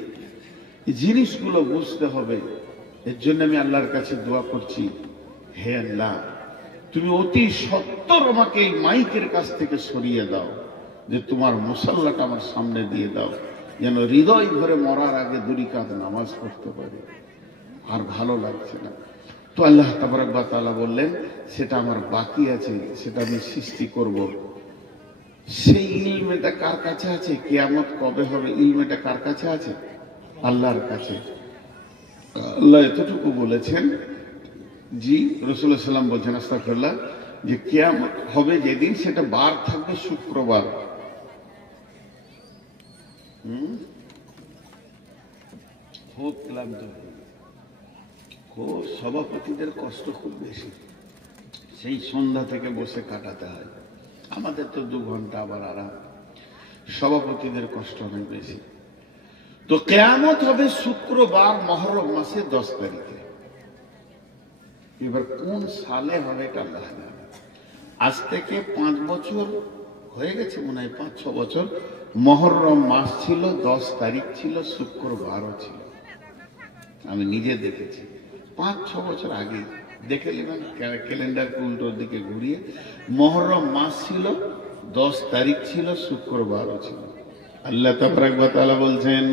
এই জিনিসগুলো বুঝতে হবে। এর জন্য আমি আল্লাহর কাছে দোয়া করছি, হে আল্লাহ, তুমি অতি সত্বর আমাকে এই মাইকের কাছ থেকে সরিয়ে দাও, যে তোমার মুসাল্লাটা আমার সামনে দিয়ে দাও, যেন হৃদয় ভরে মরার আগে দুই কাঁধ নামাজ পড়তে পারি। আর ভালো লাগছে না। তো আল্লাহ তাবারক ওয়া তাআলা বললেন, সেটা আমার বাকি আছে, সেটা আমি সৃষ্টি করব। সেই ইলমেটা কার কাছে আছে? কিয়ামত কবে হবে, ইলমেটা কার কাছে আছে? আল্লাহর কাছে। আল্লাহ এতটুকু বলেছেন, জি রাসূলুল্লাহ সাল্লাল্লাহু আলাইহি ওয়াসাল্লাম বলছেন, আস্তাগফিরুল্লাহ, যে কিয়ামত হবে যেদিন, সেটা বার থাকবে শুক্রবার। খুব ক্লান্ত, খুব সভাপতিদের কষ্ট খুব বেশি, সেই সন্ধ্যা থেকে বসে কাটাতে হয়। আমাদের তো 2 ঘন্টা আবার আরাম, সভাপতিদের কষ্ট অনেক বেশি। তো কিয়ামত হবে শুক্রবার, মুহররম মাসের 10 তারিখে। এবার কোন সালে হবে এটা আল্লাহ জানে। আজ থেকে 5 বছর হয়ে গেছে, মনে হয় 5-6 বছর। মুহররম মাস ছিল, 10 তারিখ ছিল, শুক্রবারও ছিল। আমি নিজে দেখেছি 5-6 বছর আগে। দেখে নেবেন ক্যালেন্ডারকে উল্টোর দিকে ঘুরিয়ে। মুহররম মাস ছিল, 10 তারিখ ছিল, শুক্রবারও ছিল। আল্লাহ তাবারক ওয়া তাআলা বলছেন,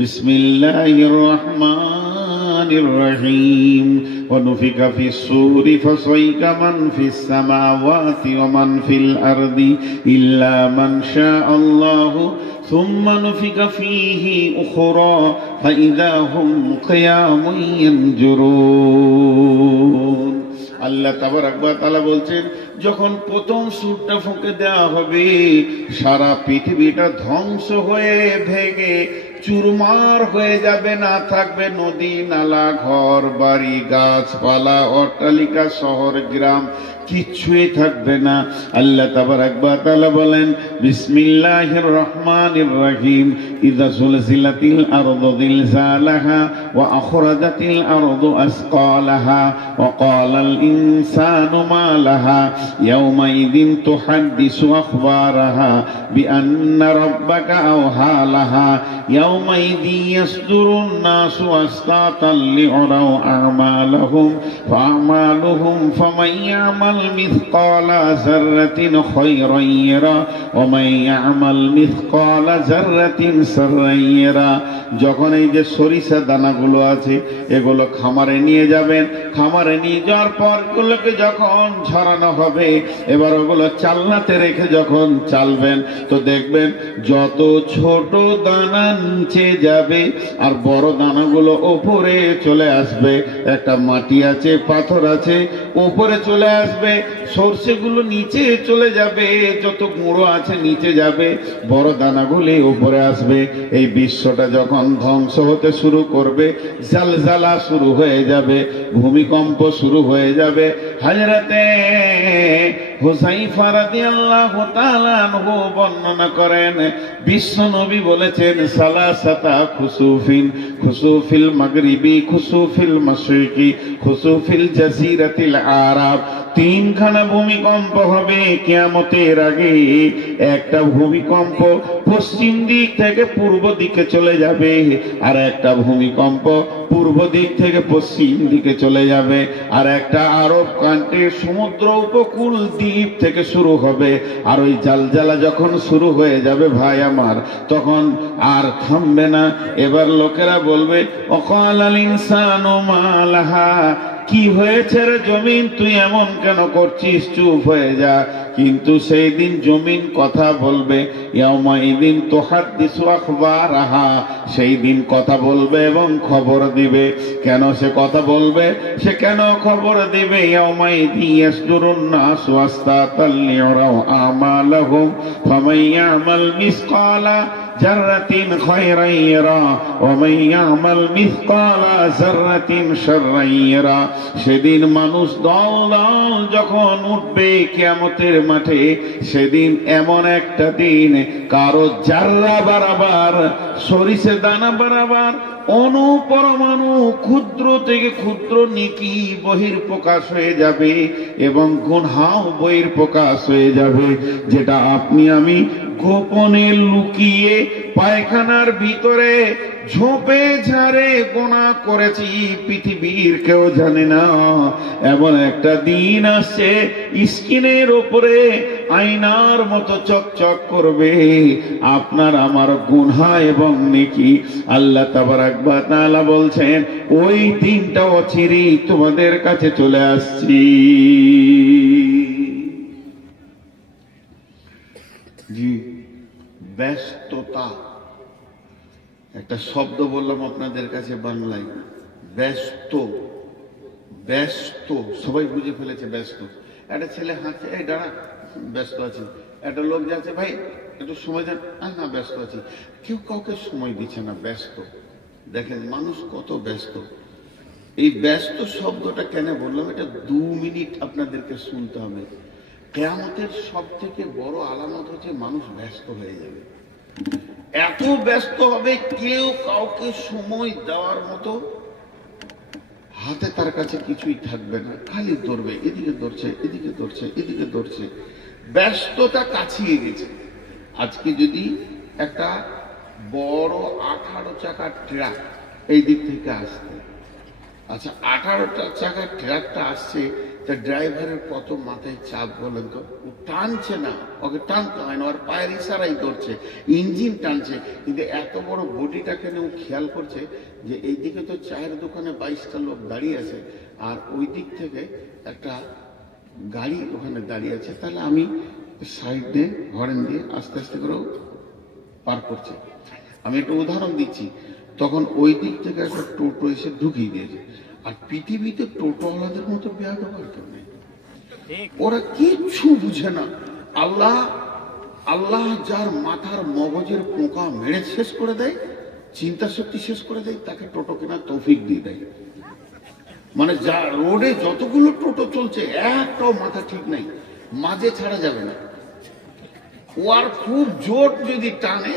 বিসমিল্লাহির রহমানির রহিম, ওয়া নুফিকা ফিস সূরি ফাসাইকা মান ফিস সামাওয়াতি ওয়া মান ফিল আরদি ইল্লা মান শাআল্লাহু সুম্মা নুফিকা ফীহি উখরা ফাইযা হুম কিয়ামুন ইয়ানজুরুন। আল্লাহ তাবারক ওয়া তাআলা বলছেন, যখন প্রথম সুরটা ফুঁকে দেওয়া হবে, সারা পৃথিবীটা ধ্বংস হয়ে ভেঙে চুরমার হয়ে যাবে। না থাকবে নদী নালা, ঘর বাড়ি, গাছপালা, অট্টালিকা, শহর গ্রাম, কিচ্ছুই থাকবে না। আল্লাহ তাবারাক ওয়া তাআলা বলেন বিসমিল্লাহির রহমানির রহিম ইযা সুলসিলাতিল আরদু জিলজালাহা ওয়া আখরাজাতিল আরদু আসকালাহা ওয়া ক্বালাল ইনসানু মা লাহা ইয়াওমাইযিন তুহাদ্দিসু আখবারাহা বিআন্না রাব্বাকা আওহা লাহা ইয়াওমাইযিন ইয়াসদুরুন নাসু আসতাতাল লিউরাউ আমালাহুম ফা'মালুহুম ফামান ইয়া'মাল মিসকালা যাররাতিন খায়রান ইয়ারা ওয়া মান ইয়া'মাল মিসকালা যাররাতিন শাররান ইয়ারা। যখন এই যে সরিষা দানাগুলো আছে এগুলো খামারে নিয়ে যাবেন, খামারে নিয়ে যাওয়ার পর এগুলোকে যখন ঝরানো হবে এবার ওগুলো চালনাতে রেখে যখন চালবেন তো দেখবেন যত ছোট দানা নিচে যাবে আর বড় দানাগুলো উপরে চলে আসবে। একটা মাটি আছে, পাথর আছে, উপরে চলে আসবে, সরষেগুলো নিচে চলে যাবে, যত গুঁড়ো আছে নিচে যাবে, বড় দানাগুলি উপরে আসবে। এই বিশ্বটা যখন ধ্বংস হতে শুরু করবে, জালজালা শুরু হয়ে যাবে, ভূমিকম্প শুরু হয়ে যাবে। হযরতে হুযায়ফা রাদিয়াল্লাহু তাআলা আনহু বর্ণনা করেন বিশ্ব নবী বলেছেন সালাসাতা খুসুফিন, খুসুফিল মাগরিবি, খুসুফিল মাশরিকি, খুসুফিল জাজিরাতিল আরাব। তিনখানা ভূমিকম্প হবে কিয়ামতের আগে। একটা ভূমিকম্প পশ্চিম দিক থেকে পূর্ব দিকে চলে যাবে, আর একটা ভূমিকম্প পূর্ব দিক থেকে পশ্চিম দিকে চলে যাবে, আর একটা আরব কান্ট্রির সমুদ্র উপকূল দ্বীপ থেকে শুরু হবে। আর ওই জালজালা যখন শুরু হয়ে যাবে ভাই আমার, তখন আর থামবে না। এবার লোকেরা বলবে ওয়াকালাল ইনসানু মা লাহা, কি হয়েছে রে জমিন, তুই এমন কেন করছিস, চুপ হয়ে যা। কিন্তু সেই দিন জমিন কথা বলবে, ইয়াউমাইযিন তুহাদ্দিসু আখবারাহা, সেই দিন কথা বলবে এবং খবর দিবে। কেন সে কথা বলবে, সে কেন খবর দিবে? ইয়াউমাইযিন ইয়াসদুরুন নাসু আসতাতাল লিউরাউ আমালাহুম ফামান ইয়ামাল মিসকালা জাররাতিন খায়রান ইয়ারা ওয়া মান ইয়ামাল মিসকালা জাররাতিন শাররান ইয়ারা। সেদিন মানুষ দল দল যখন উঠবে কিয়ামতের মাঠে, সেদিন এমন একটা দিন কারো জাররা বারাবার, সরিষা দানা বারাবার, অনুপরমাণু ক্ষুদ্র থেকে ক্ষুদ্র নেকি বহির্প্রকাশ হয়ে যাবে এবং গুনাহ বহির্প্রকাশ হয়ে যাবে। যেটা আপনি আমি গোপনে লুকিয়ে পায়খানার ভিতরে ঝোপে ঝাড়ে গোনা করেছি, পৃথিবীর কেউ জানে না। এমন একটা দিন আসছে স্ক্রিনের উপরে আয়নার মতো চকচক করবে আপনার আমার গুনাহ এবং নেকি। আল্লাহ তাবারাক ওয়া তাআলা বলছেন ওই দিনটা অচিরেই তোমাদের কাছে চলে আসছি। জি, ব্যস্ততা একটা শব্দ বললাম আপনাদের কাছে বাংলায়, ব্যস্ত। ব্যস্ত সবাই বুঝে ফেলেছে ব্যস্ত। একটা ছেলে হাঁটছে, এই দাঁড়া, ব্যস্ত আছি। একটা লোক যাচ্ছে, ভাই একটু সময় দেন, না ব্যস্ত আছি। কেউ কাউকে সময় দিচ্ছে না, ব্যস্ত। দেখেন মানুষ কত ব্যস্ত। এই ব্যস্ত শব্দটা কেন বললাম, এটা 2 মিনিট আপনাদেরকে শুনতে হবে। কিয়ামতের সব থেকে বড় আলামত হচ্ছে মানুষ ব্যস্ত হয়ে যাবে। এত ব্যস্ত হবে কেউ কাউকে সময় দেওয়ার মতো হাতে তার কাছে কিছুই থাকবে না, খালি দৌড়বে, এদিকে দৌড়ছে, এদিকে দৌড়ছে, এদিকে দৌড়ছে। ব্যস্ততা কাছিয়ে গেছে। আজকে যদি একটা বড় 18 চাকার ট্রাক এই দিক থেকে আসতে, আচ্ছা 18টা চাকার ট্রাকটা আসছে, তা ড্রাইভারের কত মাথায় চাপ বলেন তো। ও টানছে না, ওকে টানতে হয় না, ওর পায়ের ইশারাই করছে, ইঞ্জিন টানছে। কিন্তু এত বড় বডিটাকে ও খেয়াল করছে যে এইদিকে তো চায়ের দোকানে 22টা লোক দাঁড়িয়ে আছে, আর ওই দিক থেকে একটা গাড়ি ওখানে দাঁড়িয়ে আছে, তাহলে আমি সাইড দিয়ে হরেন দিয়ে আস্তে আস্তে করে পার করছি। আমি একটা উদাহরণ দিচ্ছি, তখন ওই দিক থেকে একটা টোটো এসে ঢুকিয়ে দিয়েছে। আর পৃথিবীতে টোটোওয়ালাদের মতো বেয়াদব আর কেউ নেই, ওরা কিচ্ছু বুঝে না। আল্লাহ যার মাথার মগজের পোকা মেরে শেষ করে দেয়, চিন্তা শক্তি শেষ করে দেয়, তাকে টোটো কেনার তৌফিক দিয়ে দেয়। মানে যা রোডে যতগুলো টোটো চলছে একটাও মাথা ঠিক নাই, মাঝে ছাড়া যাবে না। ওর খুব জোর যদি টানে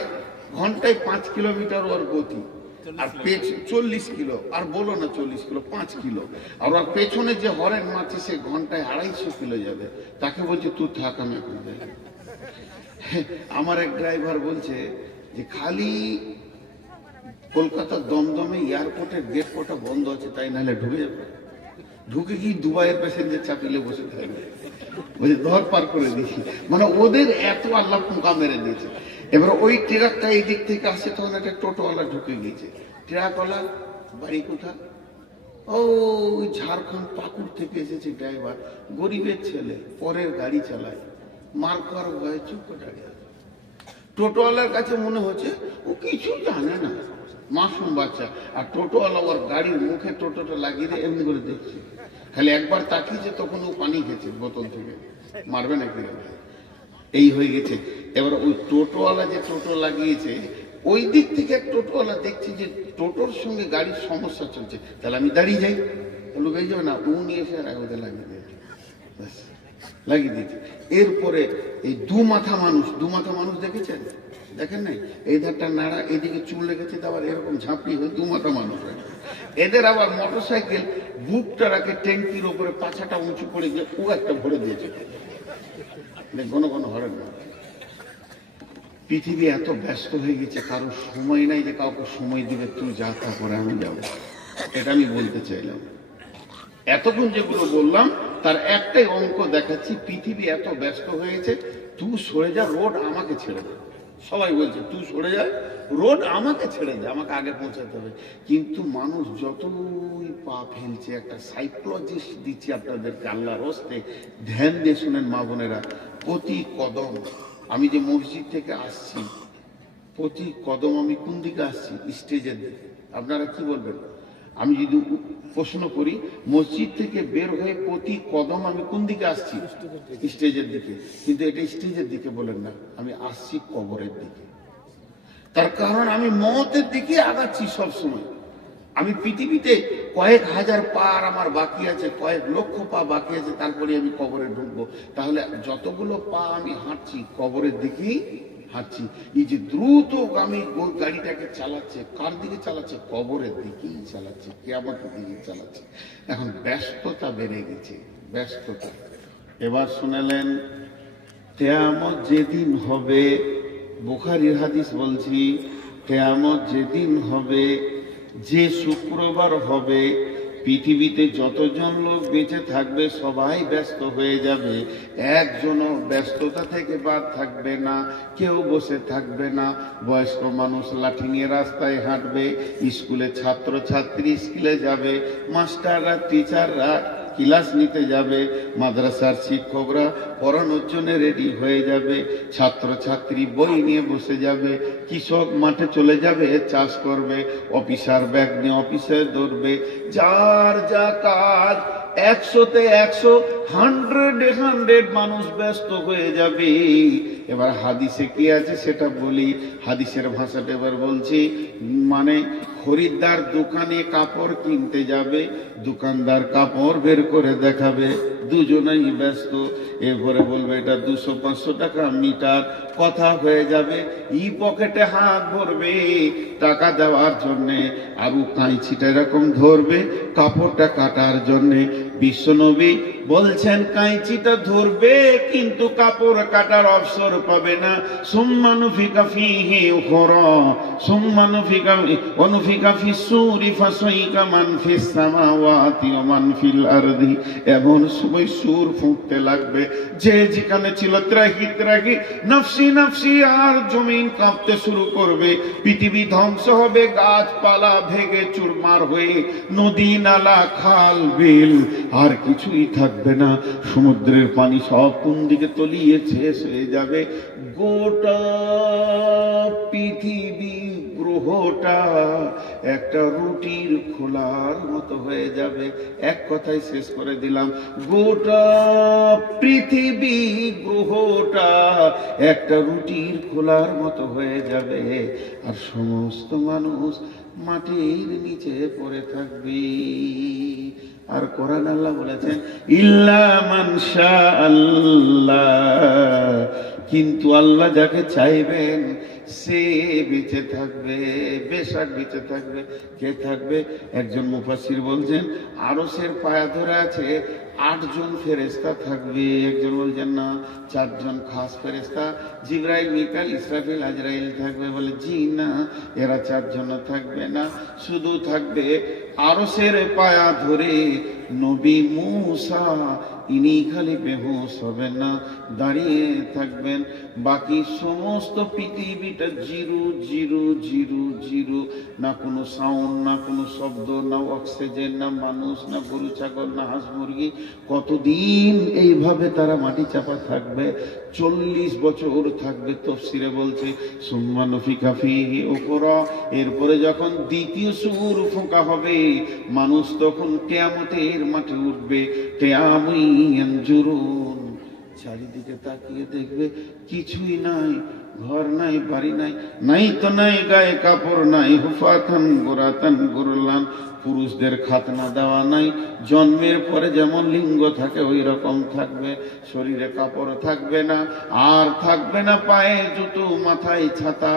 ঘন্টায় 5 কিলোমিটার ওর গতি, আর 40 কিলো, আর বলো না 40 কিলো, 5 কিলো। আর ওর পেছনে যে হরেন মারছে সে ঘন্টায় 250 কিলো যাবে। তাকে বলছে তুই থাক, আমি এখন যাই। আমার এক ড্রাইভার বলছে যে খালি কলকাতার দমদমে এয়ারপোর্টের গেট কটা বন্ধ আছে, তাই নাহলে ঢুকে যাবে। ঢুকে কি দুবাইয়ের প্যাসেঞ্জার চাপিলে বসে থাকবে, বলছে ধর পার করে দিয়েছি। মানে ওদের এত আল্লাহ পোকা মেরে দিয়েছে। এবার ওই ট্রাকটা এই দিক থেকে আসছে, তখন একটা টোটোওয়ালা ঢুকে গিয়েছে। ট্রাকওয়ালা বাড়ি কোথা? ও ওই ঝাড়খণ্ড পাকুড় থেকে এসেছে ড্রাইভার, গরিবের ছেলে, পরের গাড়ি চালায়, মার খাওয়ার ভয়ে চুপ করে দাঁড়িয়ে আছে। টোটোওয়ালার কাছে মনে হচ্ছে ও কিছু জানে না, মাসুম বাচ্চা। আর টোটোওয়ালা ওর গাড়ির মুখে টোটোটা লাগিয়ে দিয়ে এমনি করে দেখছে, খালি একবার তাকিয়েছে, তখন ও পানি খেয়েছে বোতল থেকে, মারবে না কি। এই হয়ে গেছে। এবার ওই টোটোওয়ালা যে টোটো লাগিয়েছে, ওই দিক থেকে এক টোটোওয়ালা দেখছি যে টোটোর সঙ্গে গাড়ির সমস্যা চলছে, তাহলে আমি দাঁড়িয়ে যাই। লোক এই যাবে না, উনি এসে ওদের লাগিয়ে দিয়েছে, লাগিয়ে দিয়েছে। এরপরে এই দু মাথা মানুষ দেখেছেন? দেখেন নাই? এই ধারটা নাড়া, এইদিকে চুল লেগেছে, আবার এরকম ঝাঁপি হয়ে 2 মাথা মানুষ হয়। এদের আবার মোটরসাইকেল বুকটা রাখে ট্যাঙ্কির ওপরে, পাছাটা উঁচু করে গিয়ে ও একটা ভরে দিয়েছে, ঘন ঘন হরেন না। পৃথিবী এত ব্যস্ত হয়ে গেছে, কারো সময় নাই যে কাউকে সময় দিবে তুই যা তা করে আমি যাবো। এটা আমি বলতে চাইলাম। এতক্ষণ যেগুলো বললাম তার একটাই অঙ্ক দেখাচ্ছি। পৃথিবী এত ব্যস্ত হয়েছে, তুই সরে যা, রোড আমাকে ছেড়ে দে। সবাই বলছে তুই সরে যা, রোড আমাকে ছেড়ে দে, আমাকে আগে পৌঁছাতে হবে। কিন্তু মানুষ যতই পা ফেলছে, একটা সাইকোলজিস্ট দিচ্ছি আপনাদেরকে আল্লাহর হস্তে, ধ্যান দিয়ে শুনেন মা বোনেরা। প্রতি কদম, আমি যে মসজিদ থেকে আসছি, প্রতি কদম আমি কোন দিকে আসছি? স্টেজের দিকে। আপনারা কি বলবেন? আমি যদি প্রশ্ন করি, মসজিদ থেকে বের হয়ে প্রতি কদম আমি কোন দিকে আসছি? স্টেজের দিকে। কিন্তু এটা স্টেজের দিকে বলেন না, আমি আসছি কবরের দিকে। তার কারণ আমি মওতের দিকে আগাচ্ছি সব সময়। আমি পৃথিবীতে কয়েক হাজার পা আমার বাকি আছে, কয়েক লক্ষ পা বাকি আছে, তারপরে আমি কবরে ঢুকবো। তাহলে যতগুলো পা আমি হাঁটছি কবরের দিকেই হাঁটছি। এই যে দ্রুতগামী গাড়িটাকে চালাচ্ছে, কার দিকে চালাচ্ছে? কবরের দিকেই চালাচ্ছে, কিয়ামতের দিকে চালাচ্ছে। এখন ব্যস্ততা বেড়ে গেছে, ব্যস্ততা। এবার শুনলেন কিয়ামত যেদিন হবে, বুখারীর হাদিস বলছি, কিয়ামত যেদিন হবে, যে শুক্রবার হবে, পৃথিবীতে যতজন লোক বেঁচে থাকবে সবাই ব্যস্ত হয়ে যাবে, একজনও ব্যস্ততা থেকে বাদ থাকবে না, কেউ বসে থাকবে না। বয়স্ক মানুষ লাঠি নিয়ে রাস্তায় হাঁটবে, স্কুলে ছাত্র ছাত্রী স্কুলে যাবে, মাস্টাররা টিচাররা ক্লাস নিতে যাবে, মাদ্রাসার শিক্ষকরা পড়ানোর জন্য রেডি হয়ে যাবে, ছাত্র ছাত্রী বই নিয়ে বসে যাবে, কৃষক মাঠে চলে যাবে চাষ করবে, অফিসার ব্যাগ নিয়ে অফিসে দৌড়বে, যার যা কাজ 100-তে 100, 100-100 মানুষ ব্যস্ত হয়ে যাবে। এবার হাদিসে কি আছে সেটা বলি, হাদিসের ভাষাটা এবার বলছি। মানে খরিদ্দার দোকানে কাপড় কিনতে যাবে, দোকানদার কাপড় বের করে দেখাবে, দুজনেই ব্যস্ত। এরপরে বলবে এটা 200-500 টাকা মিটার, কথা হয়ে যাবে, ই পকেটে হাত ভরবে টাকা দেওয়ার জন্যে, আর ও কাঁচিটা এরকম ধরবে কাপড়টা কাটার জন্যে। বিশ্বনবী বলছেন কাঁচিটা ধরবে কিন্তু কাপড় কাটার অবসর পাবে না। সুম্মা নুফিকা ফীহি উখরা, সুম্মা নুফিকা ফিস-সূরি ফাসাইকা মান ফিস সামাওয়াতি ওয়া মান ফিল আরদি। এমন সময় সুর ফুঁকতে লাগবে, যে যেখানে ছিল ত্রাহি ত্রাহি নফসি নফসি, আর জমিন কাঁপতে শুরু করবে, পৃথিবী ধ্বংস হবে, গাছপালা ভেঙে চুরমার হয়ে, নদী নালা খাল বিল আর কিছুই থাকবে না, সমুদ্রের পানি সব কোন দিকে তলিয়ে শেষ হয়ে যাবে। গোটা পৃথিবী গ্রহটা একটা রুটির খোলার মতো হয়ে যাবে। এক কথায় শেষ করে দিলাম, গোটা পৃথিবী গ্রহটা একটা রুটির খোলার মতো হয়ে যাবে, আর সমস্ত মানুষ মাটির নিচে পড়ে থাকবে। আর কোরআন আল্লাহ বলেছেন ইল্লা মান শাআল্লাহ, কিন্তু আল্লাহ যাকে চাইবেন সে বেঁচে থাকবে, বেশক বেঁচে থাকবে। কে থাকবে? একজন মুফাসসির বলছেন আরশের পায়া ধরে আছে 8 জন ফেরেশতা থাকবে। একজন বলছেন না, 4 জন খাস ফেরেশতা জিবরাইল, মিকাইল, ইসরাফিল, আজরাইল থাকবে। বলে জি না, এরা 4 জন থাকবে না, শুধু থাকবে আরশের পায়া ধরে নবী মূসা, ইনি খালি বেহুশ হবেন না, দাঁড়িয়ে থাকবেন। বাকি সমস্ত পৃথিবীটা জিরো জিরো জিরো জিরো, না কোনো সাউন্ড, না কোনো শব্দ, না অক্সিজেন, না মানুষ, না গরু ছাগল, না হাঁস মুরগি। কতদিন এইভাবে তারা মাটি চাপা থাকবে? 40 বছর থাকবে। তাফসীরে বলছে সুম্মা নুফিখা ফীহি উখরা, এরপরে যখন দ্বিতীয় সূর ফোঁকা হবে মানুষ তখন কিয়ামতের মাঠে উঠবে। কিয়ামুন ইয়ানজুরুন, চারিদিকে তাকিয়ে দেখবে কিছুই নাই, ঘর নাই, বাড়ি নাই, নাই তো নাই গায়ে কাপড় নাই, হুফাতান গুরাতান গুরলান, পুরুষদের খাতনা দেওয়া নাই, জন্মের পরে যেমন লিঙ্গ থাকে ওই রকম থাকবে, শরীরে কাপড় থাকবে না, আর থাকবে না পায়ে জুতো, মাথায় ছাতা।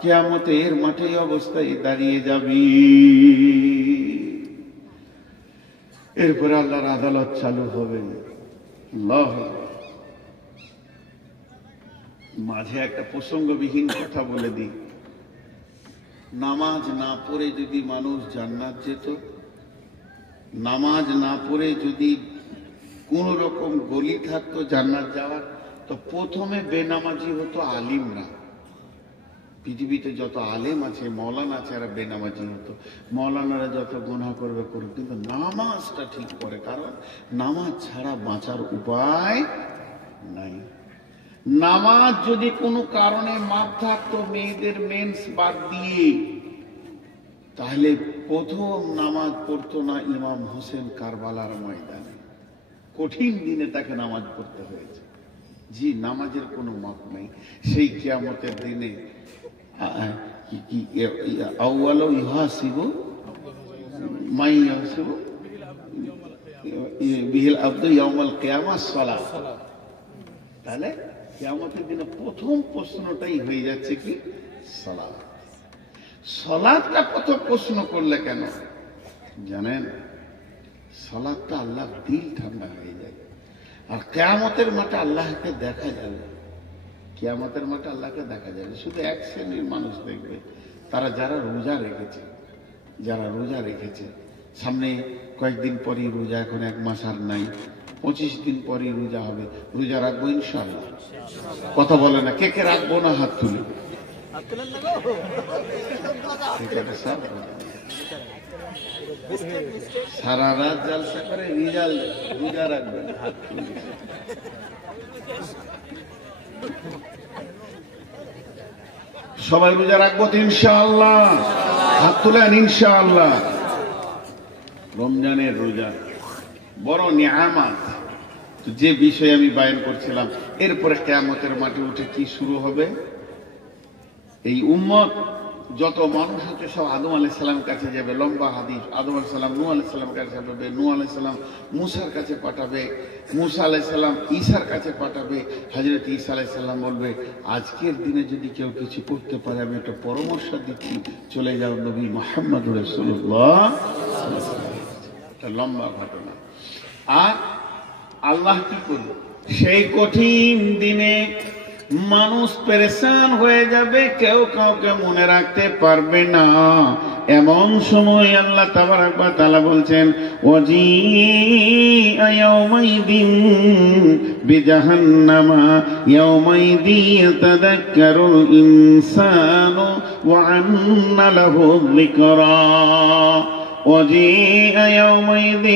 কিয়ামতের মাঠে অবস্থায় দাঁড়িয়ে যাবি। এরপরে আল্লাহর আদালত চালু হবে। আল্লাহ, মাঝে একটা প্রসঙ্গবিহীন কথা বলে দিই। নামাজ না পড়ে যদি মানুষ জান্নাত যেত, নামাজ না পড়ে যদি কোন রকম গলি থাকতো জান্নাত যাওয়ার, তো প্রথমে বেনামাজি হতো আলিমরা। পৃথিবীতে যত আলেম আছে, মৌলানা আছে, এরা বেনামাজি হতো। মৌলানারা যত গুনাহ করবে করুক, কিন্তু নামাজটা ঠিক করে, কারণ নামাজ ছাড়া বাঁচার উপায় নাই। নামাজ যদি কোনো কারণে মাপ থাকতো, মেয়েদের মেন্স বাদ দিয়ে, তাহলে প্রথম নামাজ পড়তো না ইমাম হোসেন কারবালার ময়দানে। কঠিন দিনে তাকে নামাজ পড়তে হয়েছে। জি, নামাজের কোনো মাপ নেই। সেই কিয়ামতের দিনে আউয়ালু ইউহাসিবু মাই ইউহাসিবু বিহিল আবদু ইয়াউমাল কিয়ামাস সালাত। তাহলে কিয়ামতের দিনে প্রথম প্রশ্নটাই হয়ে যাচ্ছে কি? সালাত। সালাতটা প্রথম প্রশ্ন করলে কেন জানেন? সালাতটা আল্লাহর দিল ঠান্ডা হয়ে যায়। আর কিয়ামতের মাঠে আল্লাহকে দেখা যাবে। কিয়ামতের মাঠে আল্লাহকে দেখা যাবে। শুধু এক শ্রেণীর মানুষ দেখবে, তারা যারা রোজা রেখেছে, যারা রোজা রেখেছে। সামনে কয়েকদিন পরই রোজা, এখন 1 মাস আর নাই, 25 দিন পরই রোজা হবে। রোজা রাখবো ইনশাআল্লাহ। কথা বলে না, কে কে রাখবো না? হাত তুলে। সারা রাত জলসা করে রিজাল্ট, রোজা রাখবেন, হাত তুলে। সবাই রোজা রাখবো তো ইনশাআল্লাহ? হাত তুলেন ইনশাআল্লাহ। রমজানের রোজা বড় নিয়ামত। যে বিষয়ে আমি বয়ান করছিলাম, এরপরে কিয়ামতের মাঠে উঠে কি শুরু হবে? এই উম্মত যত মানুষ হচ্ছে সব আদম আলাইহিস সালামের কাছে যাবে। লম্বা হাদিস। আদম আলাইহিস সালাম নূহ আলাইহিস সালামের কাছে যাবে, নূহ আলাইহিস সালাম মুসার কাছে পাঠাবে, মুসা আলাইহিস সালাম ঈসার কাছে পাঠাবে। হযরত ঈসা আলাইহিস সালাম বলবে, আজকের দিনে যদি কেউ কিছু করতে পারে আমি একটা পরামর্শ দিচ্ছি, চলে যাও নবী মুহাম্মদুর রাসূলুল্লাহ। একটা লম্বা ঘটনা। আর আল্লাহ কি করবে? সেই কঠিন দিনে মানুষ পেরেশান হয়ে যাবে, কেউ কাউকে মনে রাখতে পারবে না। এমন সময় আল্লাহ তাবারাক ওয়া তাআলা বলছেন, ওয়াজিআ ইয়াওমাইদিন বিজাহান্নামা ইয়াওমাইদি ইয়াতাযাক্কারুল ইনসানু ওয়া আন্না লাহু যিকরা। وجيء يومئذ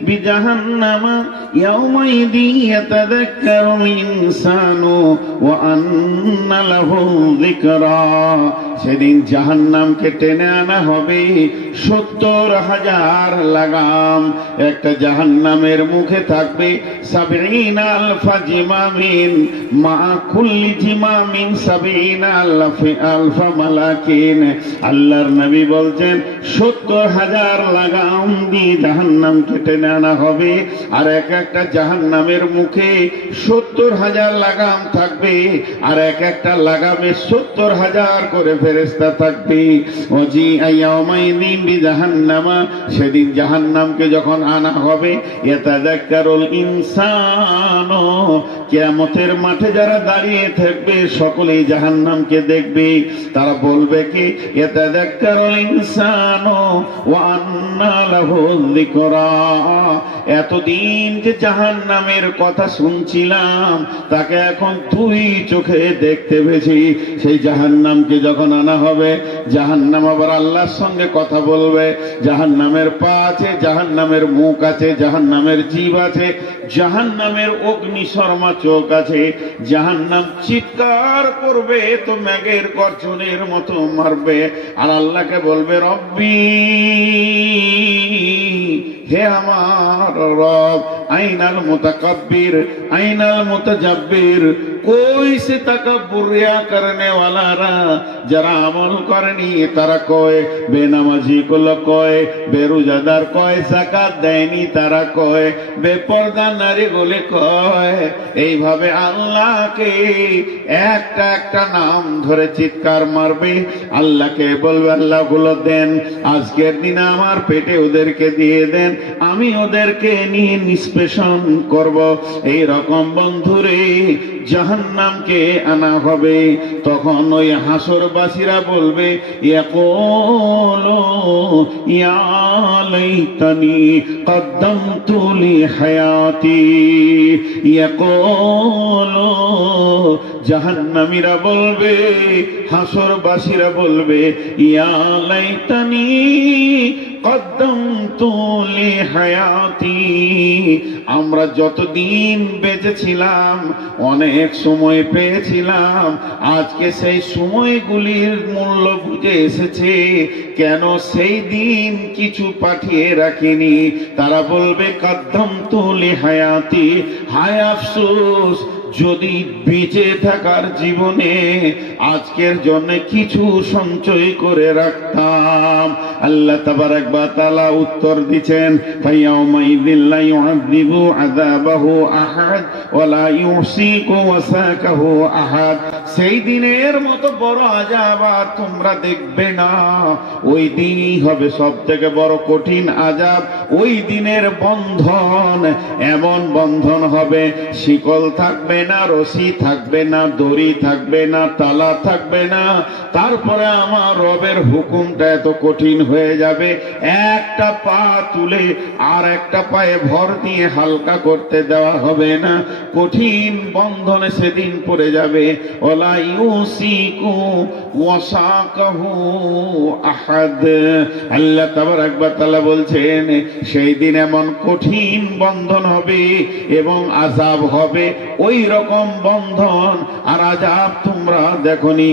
بجهنم يومئذ يتذكر الإنسان وأنى له الذكرى সেদিন জাহান্নামকে টেনে আনা হবে 70,000 লাগাম। একটা জাহান্নামের মুখে থাকবে 70,000 জিমামিন, মা কুল্লি জিমামিন 70,000 মালাকিন। আল্লাহর নবী বলছেন 70,000 লাগাম দিয়ে জাহান্নামকে টেনে আনা হবে, আর এক একটা জাহান্নামের মুখে 70,000 লাগাম থাকবে, আর এক একটা লাগামে 70,000 করে ফেরেশতা থাকবে। ওয়াজি আয়াউমাইযিন বিজাহান্নামা, সেদিন জাহান্নামকে যখন আনা হবে, ইয়াতাযাক্কারুল ইনসানু, কিয়ামতের মাঠে যারা দাঁড়িয়ে থাকবে সকলেই জাহান্নামকে দেখবে। তারা বলবে কি, ইয়াতাযাক্কারুল ইনসানু ওয়া আন্না লাহু যিকরা, এতদিন যে জাহান্নামের কথা শুনছিলাম তাকে এখন দুই চোখে দেখতে পেয়েছি। সেই জাহান্নামকে যখন আনা হবে, জাহান্নাম আবার আল্লাহর সঙ্গে কথা বলবে। জাহান্নামের পা আছে, জাহান্নামের মুখ আছে, জাহান্নামের জিভ আছে, জাহান্নামের অগ্নিশর্মা চোখ আছে। জাহান্নাম চিৎকার করবে তো মেঘের গর্জনের মতো মারবে, আর আল্লাহকে বলবে, রব্বি, হে আমার রব, আইনাল মুতাকাব্বির, আইনাল মুতাজাব্বির, कोई से तकब्बुर रिया करने वाला रा, যারা আমল করেনি তারা কয়, বেনামাজি গুলো কয়, বেরোজাদার কয়, যাকাত দেয়নি তারা কয়, বেপরদা নারী গুলি কয়। এইভাবে আল্লাহকে একটা একটা নাম ধরে চিৎকার মারবে। আল্লাহকে বলবে, আল্লাহ গুলো দেন, আজকের দিনে আমার পেটে ওদেরকে দিয়ে দেন, আমি ওদেরকে নিয়ে নিষ্পেষণ করব। এই রকম বন্ধুরে জাহান্নামকে আনা হবে। তখন ওই হাসরবাসীরা বলবে, ইয়াকুলু ইয়া লাইতানি কদ্দামতু লি হায়াতি, ইয়াকুলু, জাহান্নামীরা বলবে, হাসরবাসীরা বলবে, ইয়া লাইতানি কদ্দামতু লি হায়াতি, আমরা যতদিন বেঁচে ছিলাম অনেক সময় পেয়েছিলাম, আজকে সেই সময়গুলির মূল্য বুঝে এসেছে, কেন সেই দিন কিছু পাঠিয়ে রাখিনি। তারা বলবে, কদ্দামতু লি হায়াতি, হায় আফসোস, যদি বেঁচে থাকার জীবনে আজকের জন্য কিছু সঞ্চয় করে রাখতাম। আল্লাহ তাবারাক ওয়া তাআলা উত্তর দিচ্ছেন, ফায়াউমাইযিল লা ইউআযিবু আযাবাহু আহাদ ওয়া লা ইউসিকু ওয়াসাকাহু আহাদ, সেই দিনের মতো বড় আযাব আর তোমরা দেখবে না। ওই দিনই হবে সবথেকে বড় কঠিন আযাব। ওই দিনের বন্ধন এমন বন্ধন হবে, শিকল থাকবে না, রশি থাকবে না, দড়ি থাকবে না, তালা থাকবে না। তারপরে আমার রবের হুকুমটা এত কঠিন হয়ে যাবে, একটা পা তুলে আর একটা পায়ে ভর দিয়ে হালকা করতে দেওয়া হবে না। কঠিন বন্ধনে সেদিন পড়ে যাবে। ওয়ালা ইউসিকু ওয়াসাকাহু আহাদ, আল্লাহ তাবারাক ওয়া তাআলা বলছেন, সেই দিন এমন কঠিন বন্ধন হবে এবং আযাব হবে, ওই রকম বন্ধন আর আযাব তোমরা দেখনি।